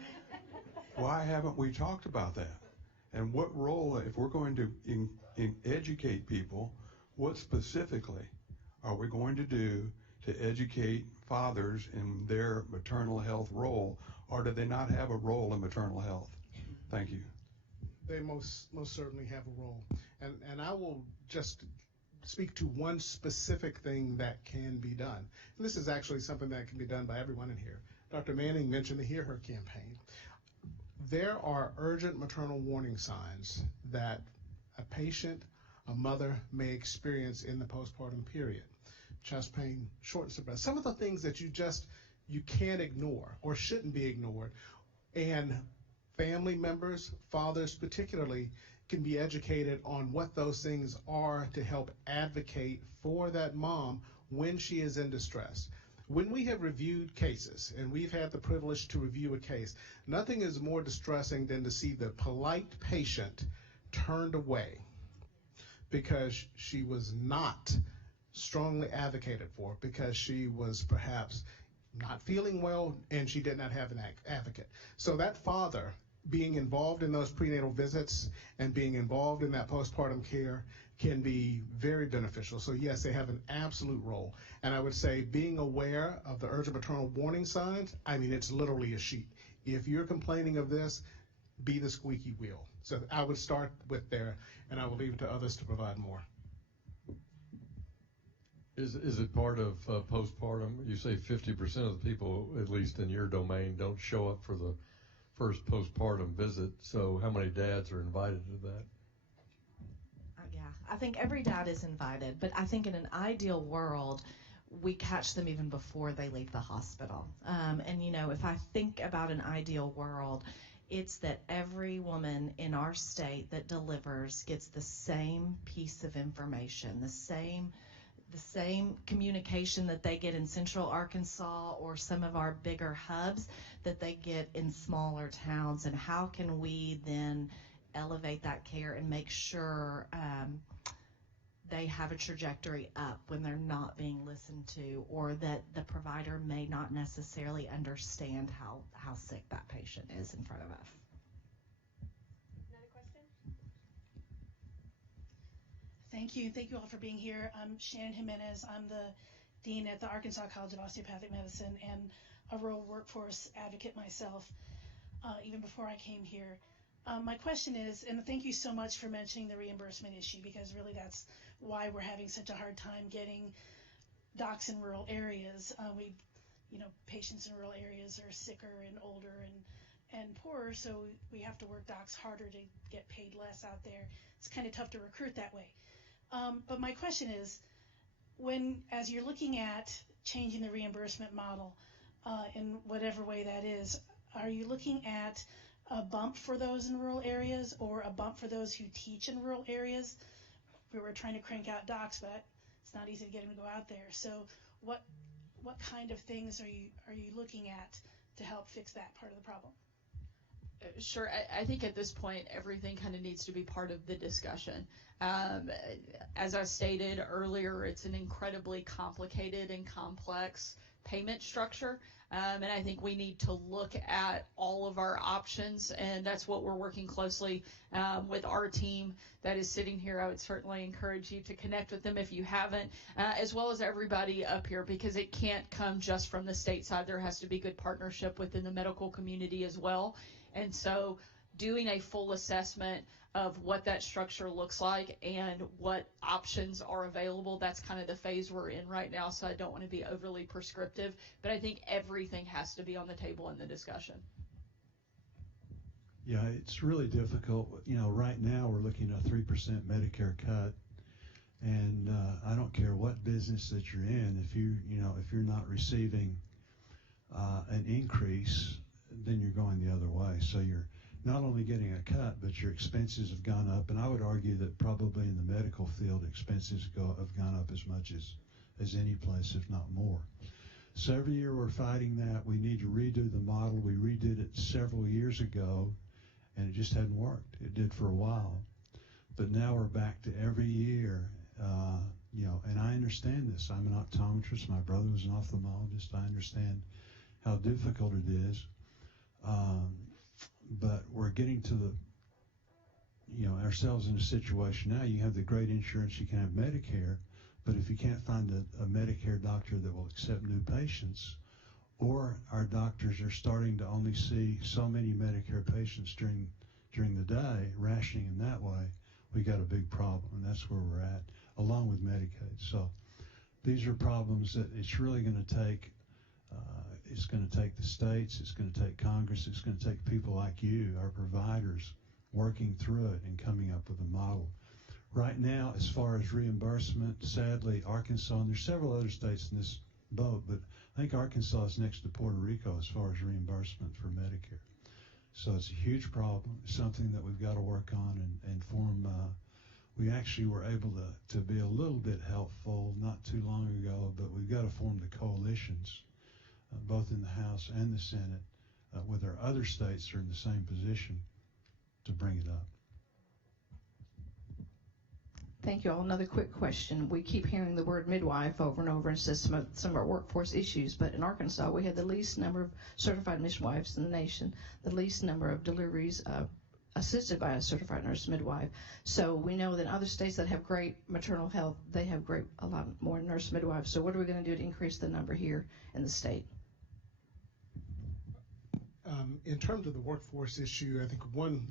Why haven't we talked about that? And what role, if we're going to educate people, what specifically are we going to do to educate fathers in their maternal health role, or do they not have a role in maternal health? Thank you. They most certainly have a role. And I will just speak to one specific thing that can be done. And this is actually something that can be done by everyone in here. Dr. Manning mentioned the Hear Her campaign. There are urgent maternal warning signs that a patient, a mother, may experience in the postpartum period. Chest pain, shortness of breath, some of the things that you can't ignore or shouldn't be ignored. And family members, fathers particularly, can be educated on what those things are to help advocate for that mom when she is in distress. When we have reviewed cases, and we've had the privilege to review a case, nothing is more distressing than to see the polite patient turned away because she was not strongly advocated for, because she was perhaps not feeling well and she did not have an advocate. So that father being involved in those prenatal visits and being involved in that postpartum care can be very beneficial. So yes, they have an absolute role. And I would say being aware of the urgent maternal warning signs, I mean, it's literally a sheet. If you're complaining of this, be the squeaky wheel. So I would start with there, and I will leave it to others to provide more. Is it part of postpartum? You say 50% of the people, at least in your domain, don't show up for the first postpartum visit. So how many dads are invited to that? Yeah, I think every dad is invited, but I think in an ideal world, we catch them even before they leave the hospital. And you know, if I think about an ideal world, it's that every woman in our state that delivers gets the same piece of information, the same communication that they get in Central Arkansas or some of our bigger hubs that they get in smaller towns. And how can we then elevate that care and make sure they have a trajectory up when they're not being listened to, or that the provider may not necessarily understand how sick that patient is in front of us. Another question? Thank you. Thank you all for being here. I'm Shannon Jimenez. I'm the Dean at the Arkansas College of Osteopathic Medicine and a rural workforce advocate myself, even before I came here. My question is, and thank you so much for mentioning the reimbursement issue, because really that's why we're having such a hard time getting docs in rural areas. Patients in rural areas are sicker and older and poorer, so we have to work docs harder to get paid less out there. It's kind of tough to recruit that way. But my question is, as you're looking at changing the reimbursement model in whatever way that is, are you looking at a bump for those in rural areas or a bump for those who teach in rural areas? We were trying to crank out docs, but it's not easy to get them to go out there. So what kind of things are you looking at to help fix that part of the problem? Sure. I think at this point, everything kind of needs to be part of the discussion. As I stated earlier, it's an incredibly complicated and complex payment structure. And I think we need to look at all of our options, and that's what we're working closely with our team that is sitting here. I would certainly encourage you to connect with them if you haven't, as well as everybody up here, because it can't come just from the state side. There has to be good partnership within the medical community as well. And so doing a full assessment of what that structure looks like and what options are available, that's kind of the phase we're in right now, so I don't want to be overly prescriptive, but I think everything has to be on the table in the discussion. Yeah, it's really difficult. Right now we're looking at a 3% Medicare cut, and I don't care what business that you're in, if you're not receiving an increase, then you're going the other way. So you're not only getting a cut, but your expenses have gone up. And I would argue that probably in the medical field, expenses have gone up as much as any place, if not more. So every year we're fighting that. We need to redo the model. We redid it several years ago, and it just hadn't worked. It did for a while. But now we're back to every year, and I understand this. I'm an optometrist. My brother was an ophthalmologist. I understand how difficult it is. But we're getting to the, ourselves in a situation now. You have the great insurance, you can have Medicare, but if you can't find a Medicare doctor that will accept new patients, or our doctors are starting to only see so many Medicare patients during the day, rationing in that way, we got a big problem, and that's where we're at, along with Medicaid. So these are problems that it's really going to take. It's going to take the states, it's going to take Congress, it's going to take people like you, our providers, working through it and coming up with a model. Right now, as far as reimbursement, sadly, Arkansas, and there's several other states in this boat, but I think Arkansas is next to Puerto Rico as far as reimbursement for Medicare. So it's a huge problem. It's something that we've got to work on and form. We actually were able to be a little bit helpful not too long ago, but we've got to form the coalitions, both in the House and the Senate, with our other states that are in the same position to bring it up. Thank you all. Another quick question. We keep hearing the word midwife over and over and says some of our workforce issues, but in Arkansas we have the least number of certified midwives in the nation, the least number of deliveries assisted by a certified nurse midwife. So we know that other states that have great maternal health, they have a lot more nurse midwives. So what are we going to do to increase the number here in the state? In terms of the workforce issue, I think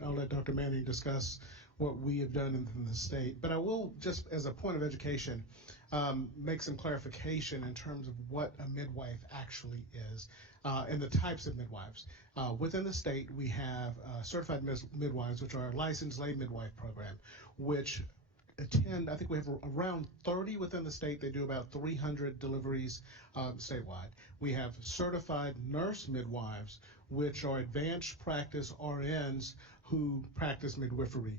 I'll let Dr. Manning discuss what we have done in the state, but I will, just as a point of education, make some clarification in terms of what a midwife actually is and the types of midwives. Within the state, we have certified midwives, which are a licensed lay midwife program, which attend, I think we have around 30 within the state. They do about 300 deliveries statewide. We have certified nurse midwives, which are advanced practice RNs who practice midwifery.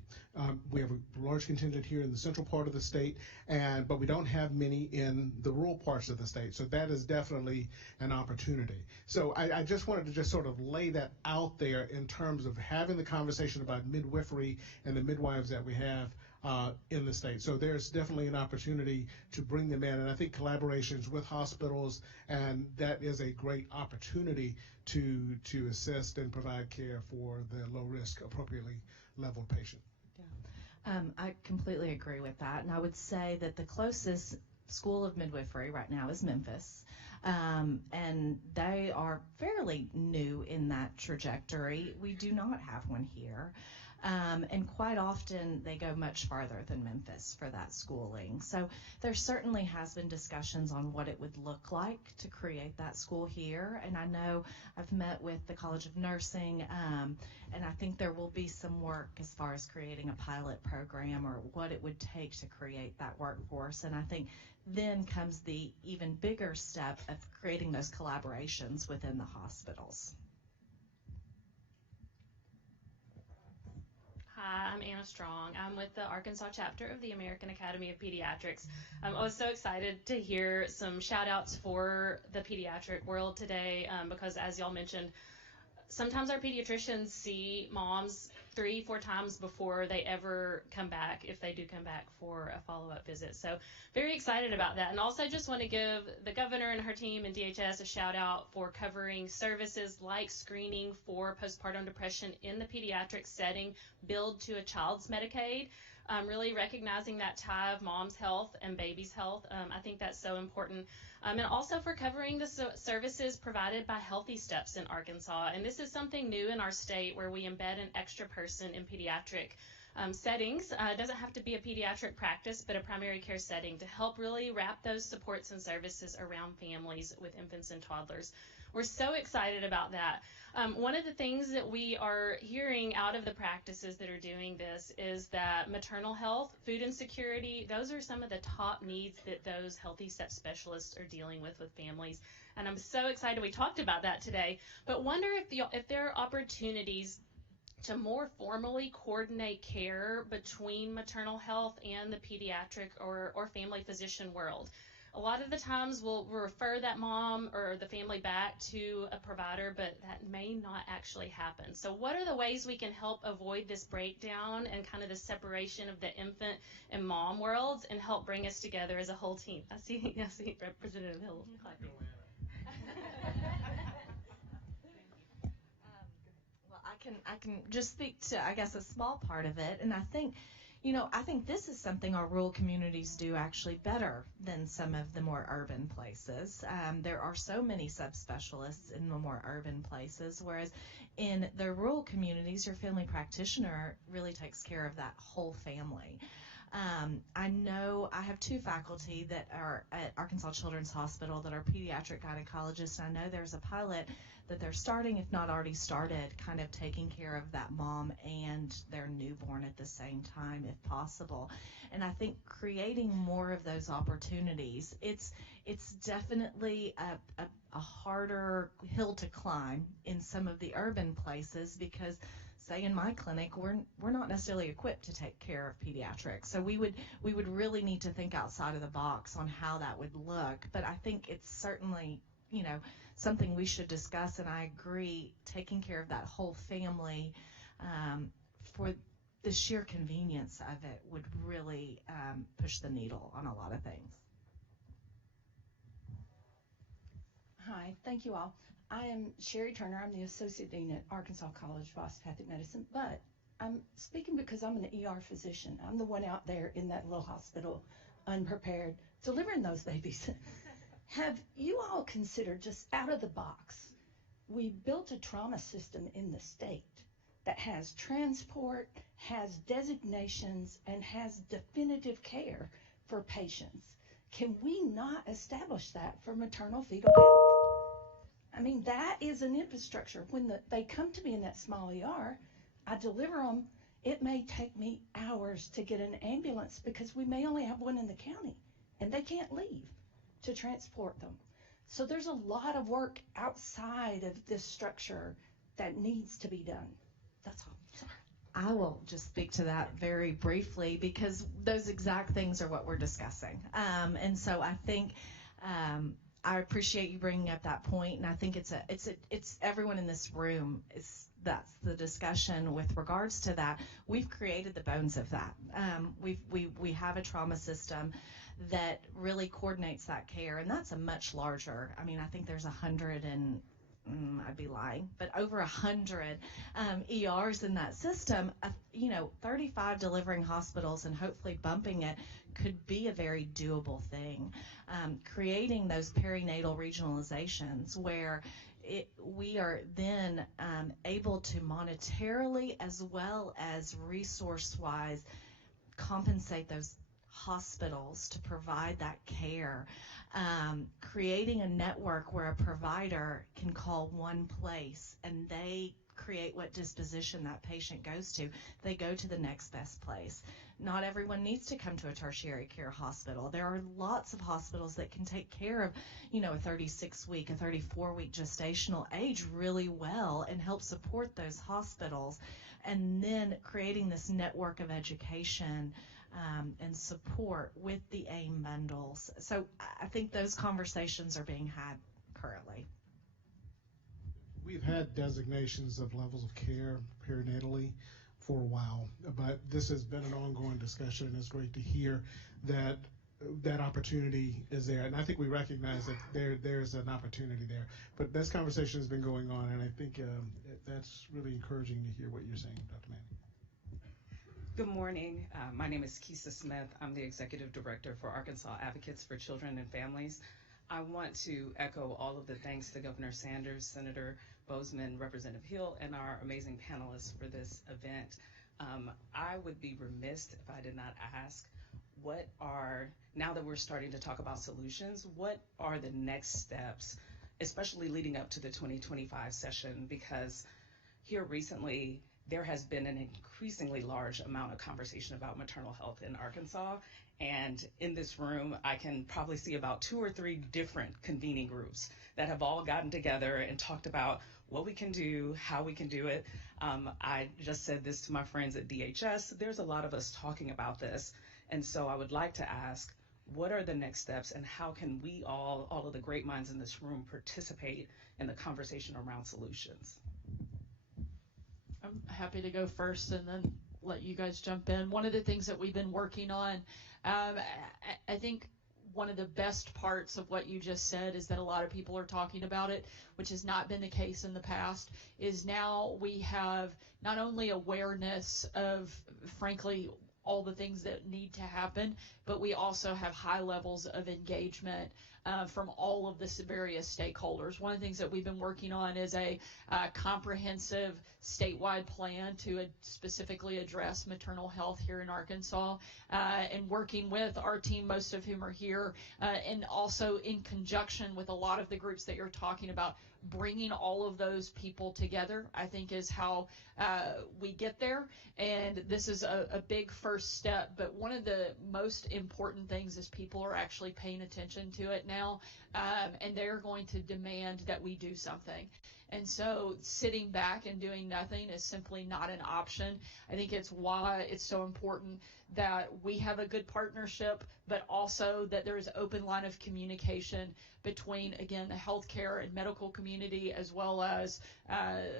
We have a large contingent here in the central part of the state, but we don't have many in the rural parts of the state. So that is definitely an opportunity. So I just wanted to sort of lay that out there in terms of having the conversation about midwifery and the midwives that we have in the state. So there's definitely an opportunity to bring them in, and I think collaborations with hospitals, and that is a great opportunity to assist and provide care for the low-risk, appropriately leveled patient. I completely agree with that, and I would say that the closest school of midwifery right now is Memphis, and they are fairly new in that trajectory. We do not have one here. And quite often they go much farther than Memphis for that schooling. So there certainly has been discussions on what it would look like to create that school here. And I know I've met with the College of Nursing, and I think there will be some work as far as creating a pilot program or what it would take to create that workforce. And I think then comes the even bigger step of creating those collaborations within the hospitals. Hi, I'm Anna Strong. I'm with the Arkansas chapter of the American Academy of Pediatrics. I was so excited to hear some shout outs for the pediatric world today because, as y'all mentioned, sometimes our pediatricians see moms 3-4 times before they ever come back, if they do come back for a follow-up visit. So very excited about that. And also just want to give the governor and her team and DHS a shout out for covering services like screening for postpartum depression in the pediatric setting, billed to a child's Medicaid. Really recognizing that tie of mom's health and baby's health. I think that's so important. And also for covering the services provided by Healthy Steps in Arkansas. And this is something new in our state where we embed an extra person in pediatric settings. It doesn't have to be a pediatric practice, but a primary care setting to help really wrap those supports and services around families with infants and toddlers. We're so excited about that. One of the things that we are hearing out of the practices that are doing this is that maternal health, food insecurity, those are some of the top needs that those Healthy Steps specialists are dealing with families. And I'm so excited we talked about that today. But wonder if there are opportunities to more formally coordinate care between maternal health and the pediatric or family physician world. A lot of the times we'll refer that mom or the family back to a provider, but that may not actually happen. So what are the ways we can help avoid this breakdown and kind of the separation of the infant and mom worlds and help bring us together as a whole team? I see Representative Hill. I can just speak to, I guess, a small part of it. And I think this is something our rural communities do actually better than some of the more urban places. There are so many subspecialists in the more urban places, whereas in the rural communities, your family practitioner really takes care of that whole family. I know I have 2 faculty that are at Arkansas Children's Hospital that are pediatric gynecologists, and I know there's a pilot that they're starting, if not already started, kind of taking care of that mom and their newborn at the same time, if possible. And I think creating more of those opportunities, it's definitely a harder hill to climb in some of the urban places because, say in my clinic, we're not necessarily equipped to take care of pediatrics. So we would really need to think outside of the box on how that would look. But I think it's certainly, something we should discuss, and I agree, taking care of that whole family for the sheer convenience of it would really push the needle on a lot of things. Hi, thank you all. I am Sherry Turner. I'm the Associate Dean at Arkansas College of Osteopathic Medicine, but I'm speaking because I'm an ER physician. I'm the one out there in that little hospital, unprepared, delivering those babies. Have you all considered, just out of the box, we built a trauma system in the state that has transport, has designations, and has definitive care for patients. Can we not establish that for maternal fetal health? I mean, that is an infrastructure. When they come to me in that small ER, I deliver them. It may take me hours to get an ambulance because we may only have one in the county, and they can't leave to transport them. So there's a lot of work outside of this structure that needs to be done. That's all. Sorry. I will just speak to that very briefly because those exact things are what we're discussing. And so I think I appreciate you bringing up that point, and I think it's everyone in this room that's the discussion with regards to that. We've created the bones of that. We have a trauma system that really coordinates that care, and that's a much larger. I mean, I think there's 100 and I'd be lying, but over 100 ERs in that system. 35 delivering hospitals and hopefully bumping it could be a very doable thing. Creating those perinatal regionalizations where we are then able to monetarily as well as resource-wise compensate those hospitals to provide that care. Creating a network where a provider can call one place and they create what disposition that patient goes to. They go to the next best place. Not everyone needs to come to a tertiary care hospital. There are lots of hospitals that can take care of, a 36-week, a 34-week gestational age really well and help support those hospitals. And then creating this network of education and support with the AIM bundles. So I think those conversations are being had currently. We've had designations of levels of care perinatally for a while, but this has been an ongoing discussion, and it's great to hear that that opportunity is there. And I think we recognize that there's an opportunity there. But this conversation has been going on, and I think that's really encouraging to hear what you're saying, Dr. Manning. Good morning. My name is Keisa Smith. I'm the Executive Director for Arkansas Advocates for Children and Families. I want to echo all of the thanks to Governor Sanders, Senator Boozman, Representative Hill, and our amazing panelists for this event. I would be remiss if I did not ask, now that we're starting to talk about solutions, what are the next steps, especially leading up to the 2025 session? Because here recently, there has been an increasingly large amount of conversation about maternal health in Arkansas. And in this room, I can probably see about 2 or 3 different convening groups that have all gotten together and talked about what we can do, how we can do it. I just said this to my friends at DHS. There's a lot of us talking about this. And so I would like to ask, what are the next steps and how can we all of the great minds in this room participate in the conversation around solutions? I'm happy to go first and then let you guys jump in. One of the things that we've been working on, I think one of the best parts of what you just said is that a lot of people are talking about it, which has not been the case in the past, is now we have not only awareness of, frankly, all the things that need to happen, but we also have high levels of engagement from all of the various stakeholders. One of the things that we've been working on is a comprehensive statewide plan to specifically address maternal health here in Arkansas, and working with our team, most of whom are here, and also in conjunction with a lot of the groups that you're talking about. Bringing all of those people together, I think, is how we get there, and this is a big first step. But one of the most important things is people are actually paying attention to it now, and they're going to demand that we do something. And so sitting back and doing nothing is simply not an option. I think it's why it's so important that we have a good partnership, but also that there is open line of communication between, again, the healthcare and medical community, as well as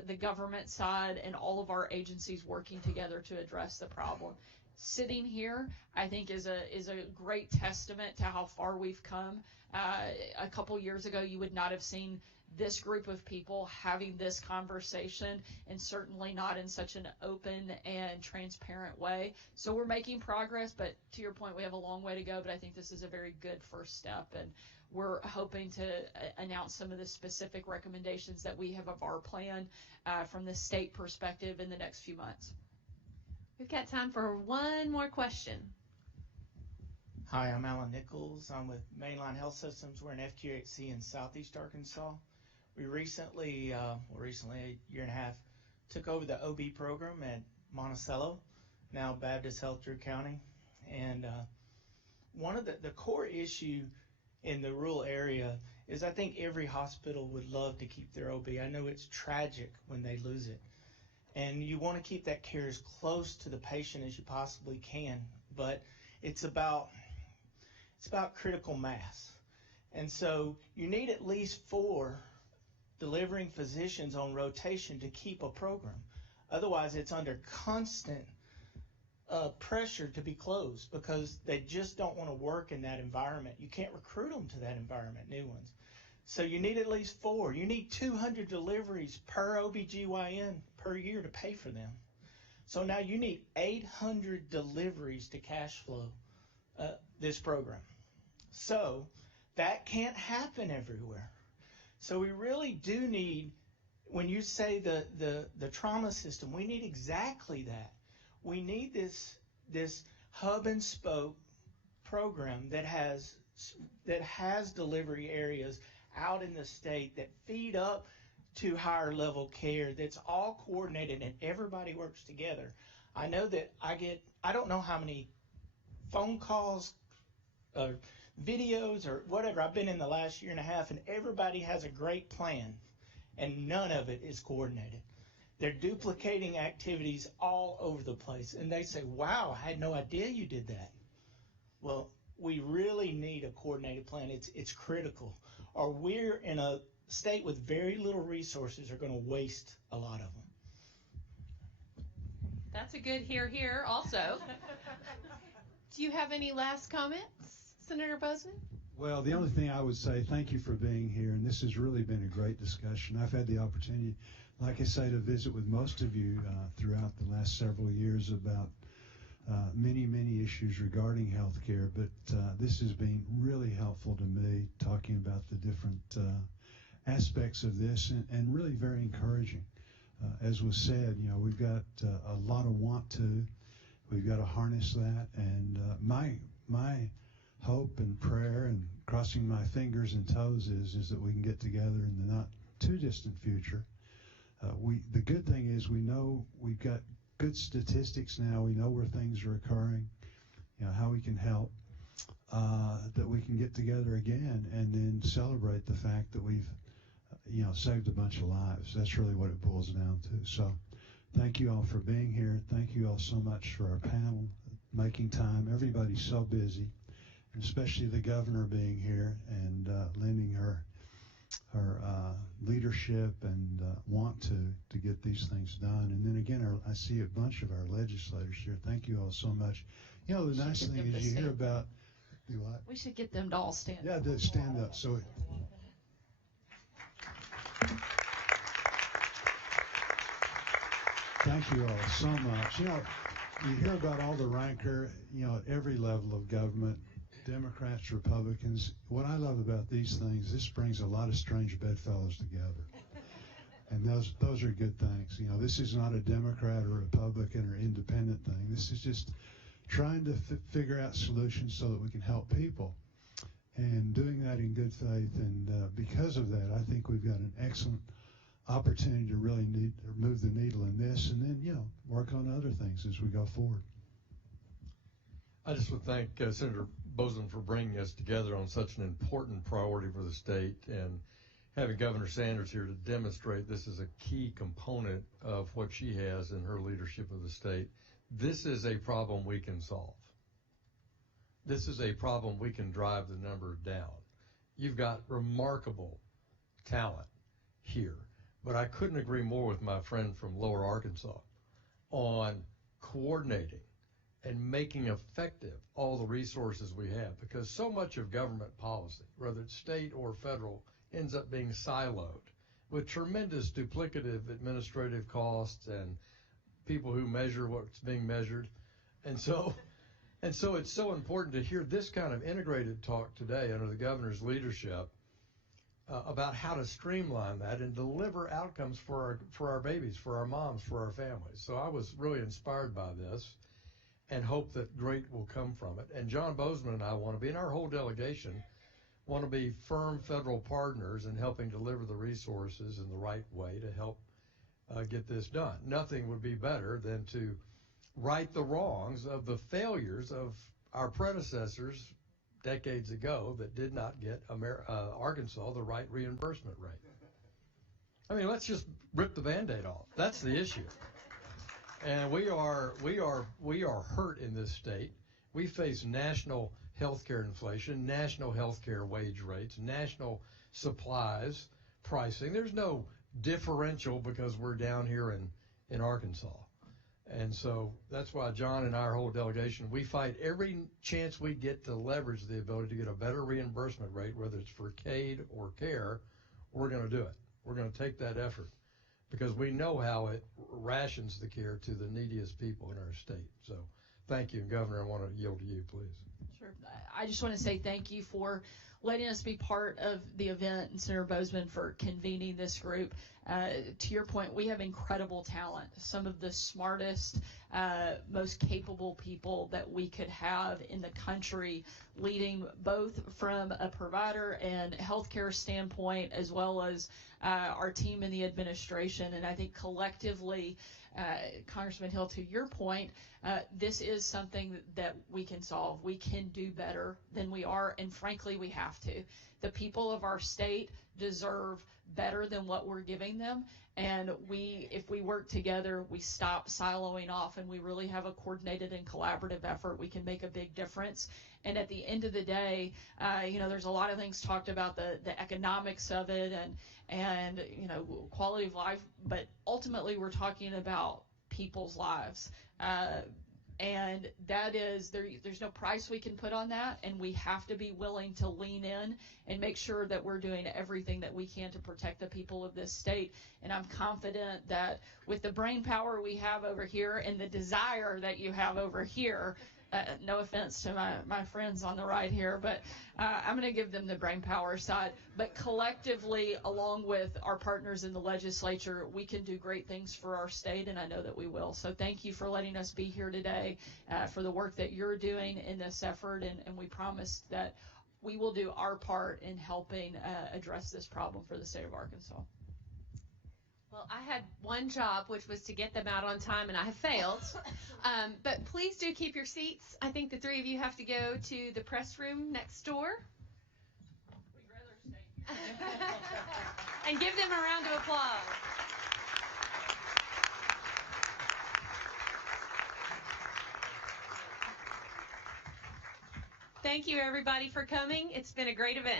the government side and all of our agencies working together to address the problem. Sitting here, I think, is a great testament to how far we've come. A couple years ago, you would not have seen this group of people having this conversation, and certainly not in such an open and transparent way. So we're making progress, but to your point, we have a long way to go, but I think this is a very good first step, and we're hoping to announce some of the specific recommendations that we have of our plan from the state perspective in the next few months. We've got time for one more question. Hi, I'm Alan Nichols. I'm with Mainline Health Systems. We're an FQHC in Southeast Arkansas. We recently, a year and a half, took over the OB program at Monticello, now Baptist Health Drew County. And one of the core issue in the rural area is I think every hospital would love to keep their OB. I know it's tragic when they lose it. And you want to keep that care as close to the patient as you possibly can, but it's about critical mass. And so you need at least 4 delivering physicians on rotation to keep a program. Otherwise, it's under constant pressure to be closed because they just don't want to work in that environment. You can't recruit them to that environment, new ones. So you need at least 4. You need 200 deliveries per OBGYN per year to pay for them. So now you need 800 deliveries to cash flow this program. So that can't happen everywhere. So we really do need, when you say the trauma system, we need exactly that. We need this hub and spoke program that has delivery areas out in the state that feed up to higher level care, that's all coordinated and everybody works together. I know that I don't know how many phone calls or videos or whatever I've been in the last year and a half, and everybody has a great plan and none of it is coordinated. They're duplicating activities all over the place, and they say, wow, I had no idea you did that. Well, we really need a coordinated plan. It's critical, or we're in a state with very little resources are going to waste a lot of them. That's a good hear also. Do you have any last comments, Senator Boozman? Well, the only thing I would say, thank you for being here, and this has really been a great discussion. I've had the opportunity, like I say, to visit with most of you throughout the last several years about many, many issues regarding healthcare, but this has been really helpful to me, talking about the different aspects of this, and really very encouraging. As was said, we've got a lot of want to. We've got to harness that, and my hope and prayer and crossing my fingers and toes is that we can get together in the not too distant future. The good thing is we know we've got good statistics now. We know where things are occurring, how we can help, that we can get together again and then celebrate the fact that we've saved a bunch of lives. That's really what it boils down to. So thank you all for being here. Thank you all so much for our panel, making time. Everybody's so busy, and especially the governor being here and lending her leadership and want to get these things done. And then again, I see a bunch of our legislators here. Thank you all so much. The nice thing is you hear about Do what? We should get them to all stand. Yeah, to stand up. So. Thank you all so much. You know, you hear about all the rancor, you know, at every level of government, Democrats, Republicans. What I love about these things, this brings a lot of strange bedfellows together. And those are good things. You know, this is not a Democrat or Republican or independent thing. This is just trying to figure out solutions so that we can help people. And doing that in good faith. And because of that, I think we've got an excellent opportunity to really move the needle in this, and then, you know, work on other things as we go forward. I just would thank Senator Boozman for bringing us together on such an important priority for the state, and having Governor Sanders here to demonstrate this is a key component of what she has in her leadership of the state. This is a problem we can solve. This is a problem we can drive the number down. You've got remarkable talent here. But I couldn't agree more with my friend from Lower Arkansas on coordinating and making effective all the resources we have, because so much of government policy, whether it's state or federal, ends up being siloed with tremendous duplicative administrative costs and people who measure what's being measured. And so it's so important to hear this kind of integrated talk today under the governor's leadership about how to streamline that and deliver outcomes for our babies, for our moms, for our families. So I was really inspired by this and hope that great will come from it. And John Boozman and I want to be, and our whole delegation, want to be firm federal partners in helping deliver the resources in the right way to help get this done. Nothing would be better than to right the wrongs of the failures of our predecessors decades ago that did not get Arkansas the right reimbursement rate. I mean, let's just rip the Band-Aid off. That's the issue. And we are hurt in this state. We face national healthcare inflation, national healthcare wage rates, national supplies pricing. There's no differential because we're down here in Arkansas. And so that's why John and our whole delegation, we fight every chance we get to leverage the ability to get a better reimbursement rate, whether it's for CAID or CARE. We're going to do it. We're going to take that effort because we know how it rations the care to the neediest people in our state. So thank you. And Governor, I want to yield to you, please. Sure. I just want to say thank you for letting us be part of the event, and Senator Boozman for convening this group. To your point, we have incredible talent, some of the smartest, most capable people that we could have in the country, leading both from a provider and healthcare standpoint, as well as our team in the administration. And I think collectively, Congressman Hill, to your point, this is something that we can solve. We can do better than we are, and frankly, we have to. The people of our state deserve better than what we're giving them, and if we work together, we stop siloing off, and we really have a coordinated and collaborative effort, we can make a big difference. And at the end of the day, there's a lot of things talked about the economics of it and quality of life, but ultimately we're talking about people's lives. And that is, there's no price we can put on that, and we have to be willing to lean in and make sure that we're doing everything that we can to protect the people of this state. And I'm confident that with the brain power we have over here and the desire that you have over here, no offense to my friends on the right here, but I'm going to give them the brain power side. But collectively, along with our partners in the legislature, we can do great things for our state, and I know that we will. So thank you for letting us be here today, for the work that you're doing in this effort, and we promise that we will do our part in helping address this problem for the state of Arkansas. Well, I had one job, which was to get them out on time, and I have failed. But please do keep your seats. I think the three of you have to go to the press room next door. We'd rather stay here. And give them a round of applause. Thank you, everybody, for coming. It's been a great event.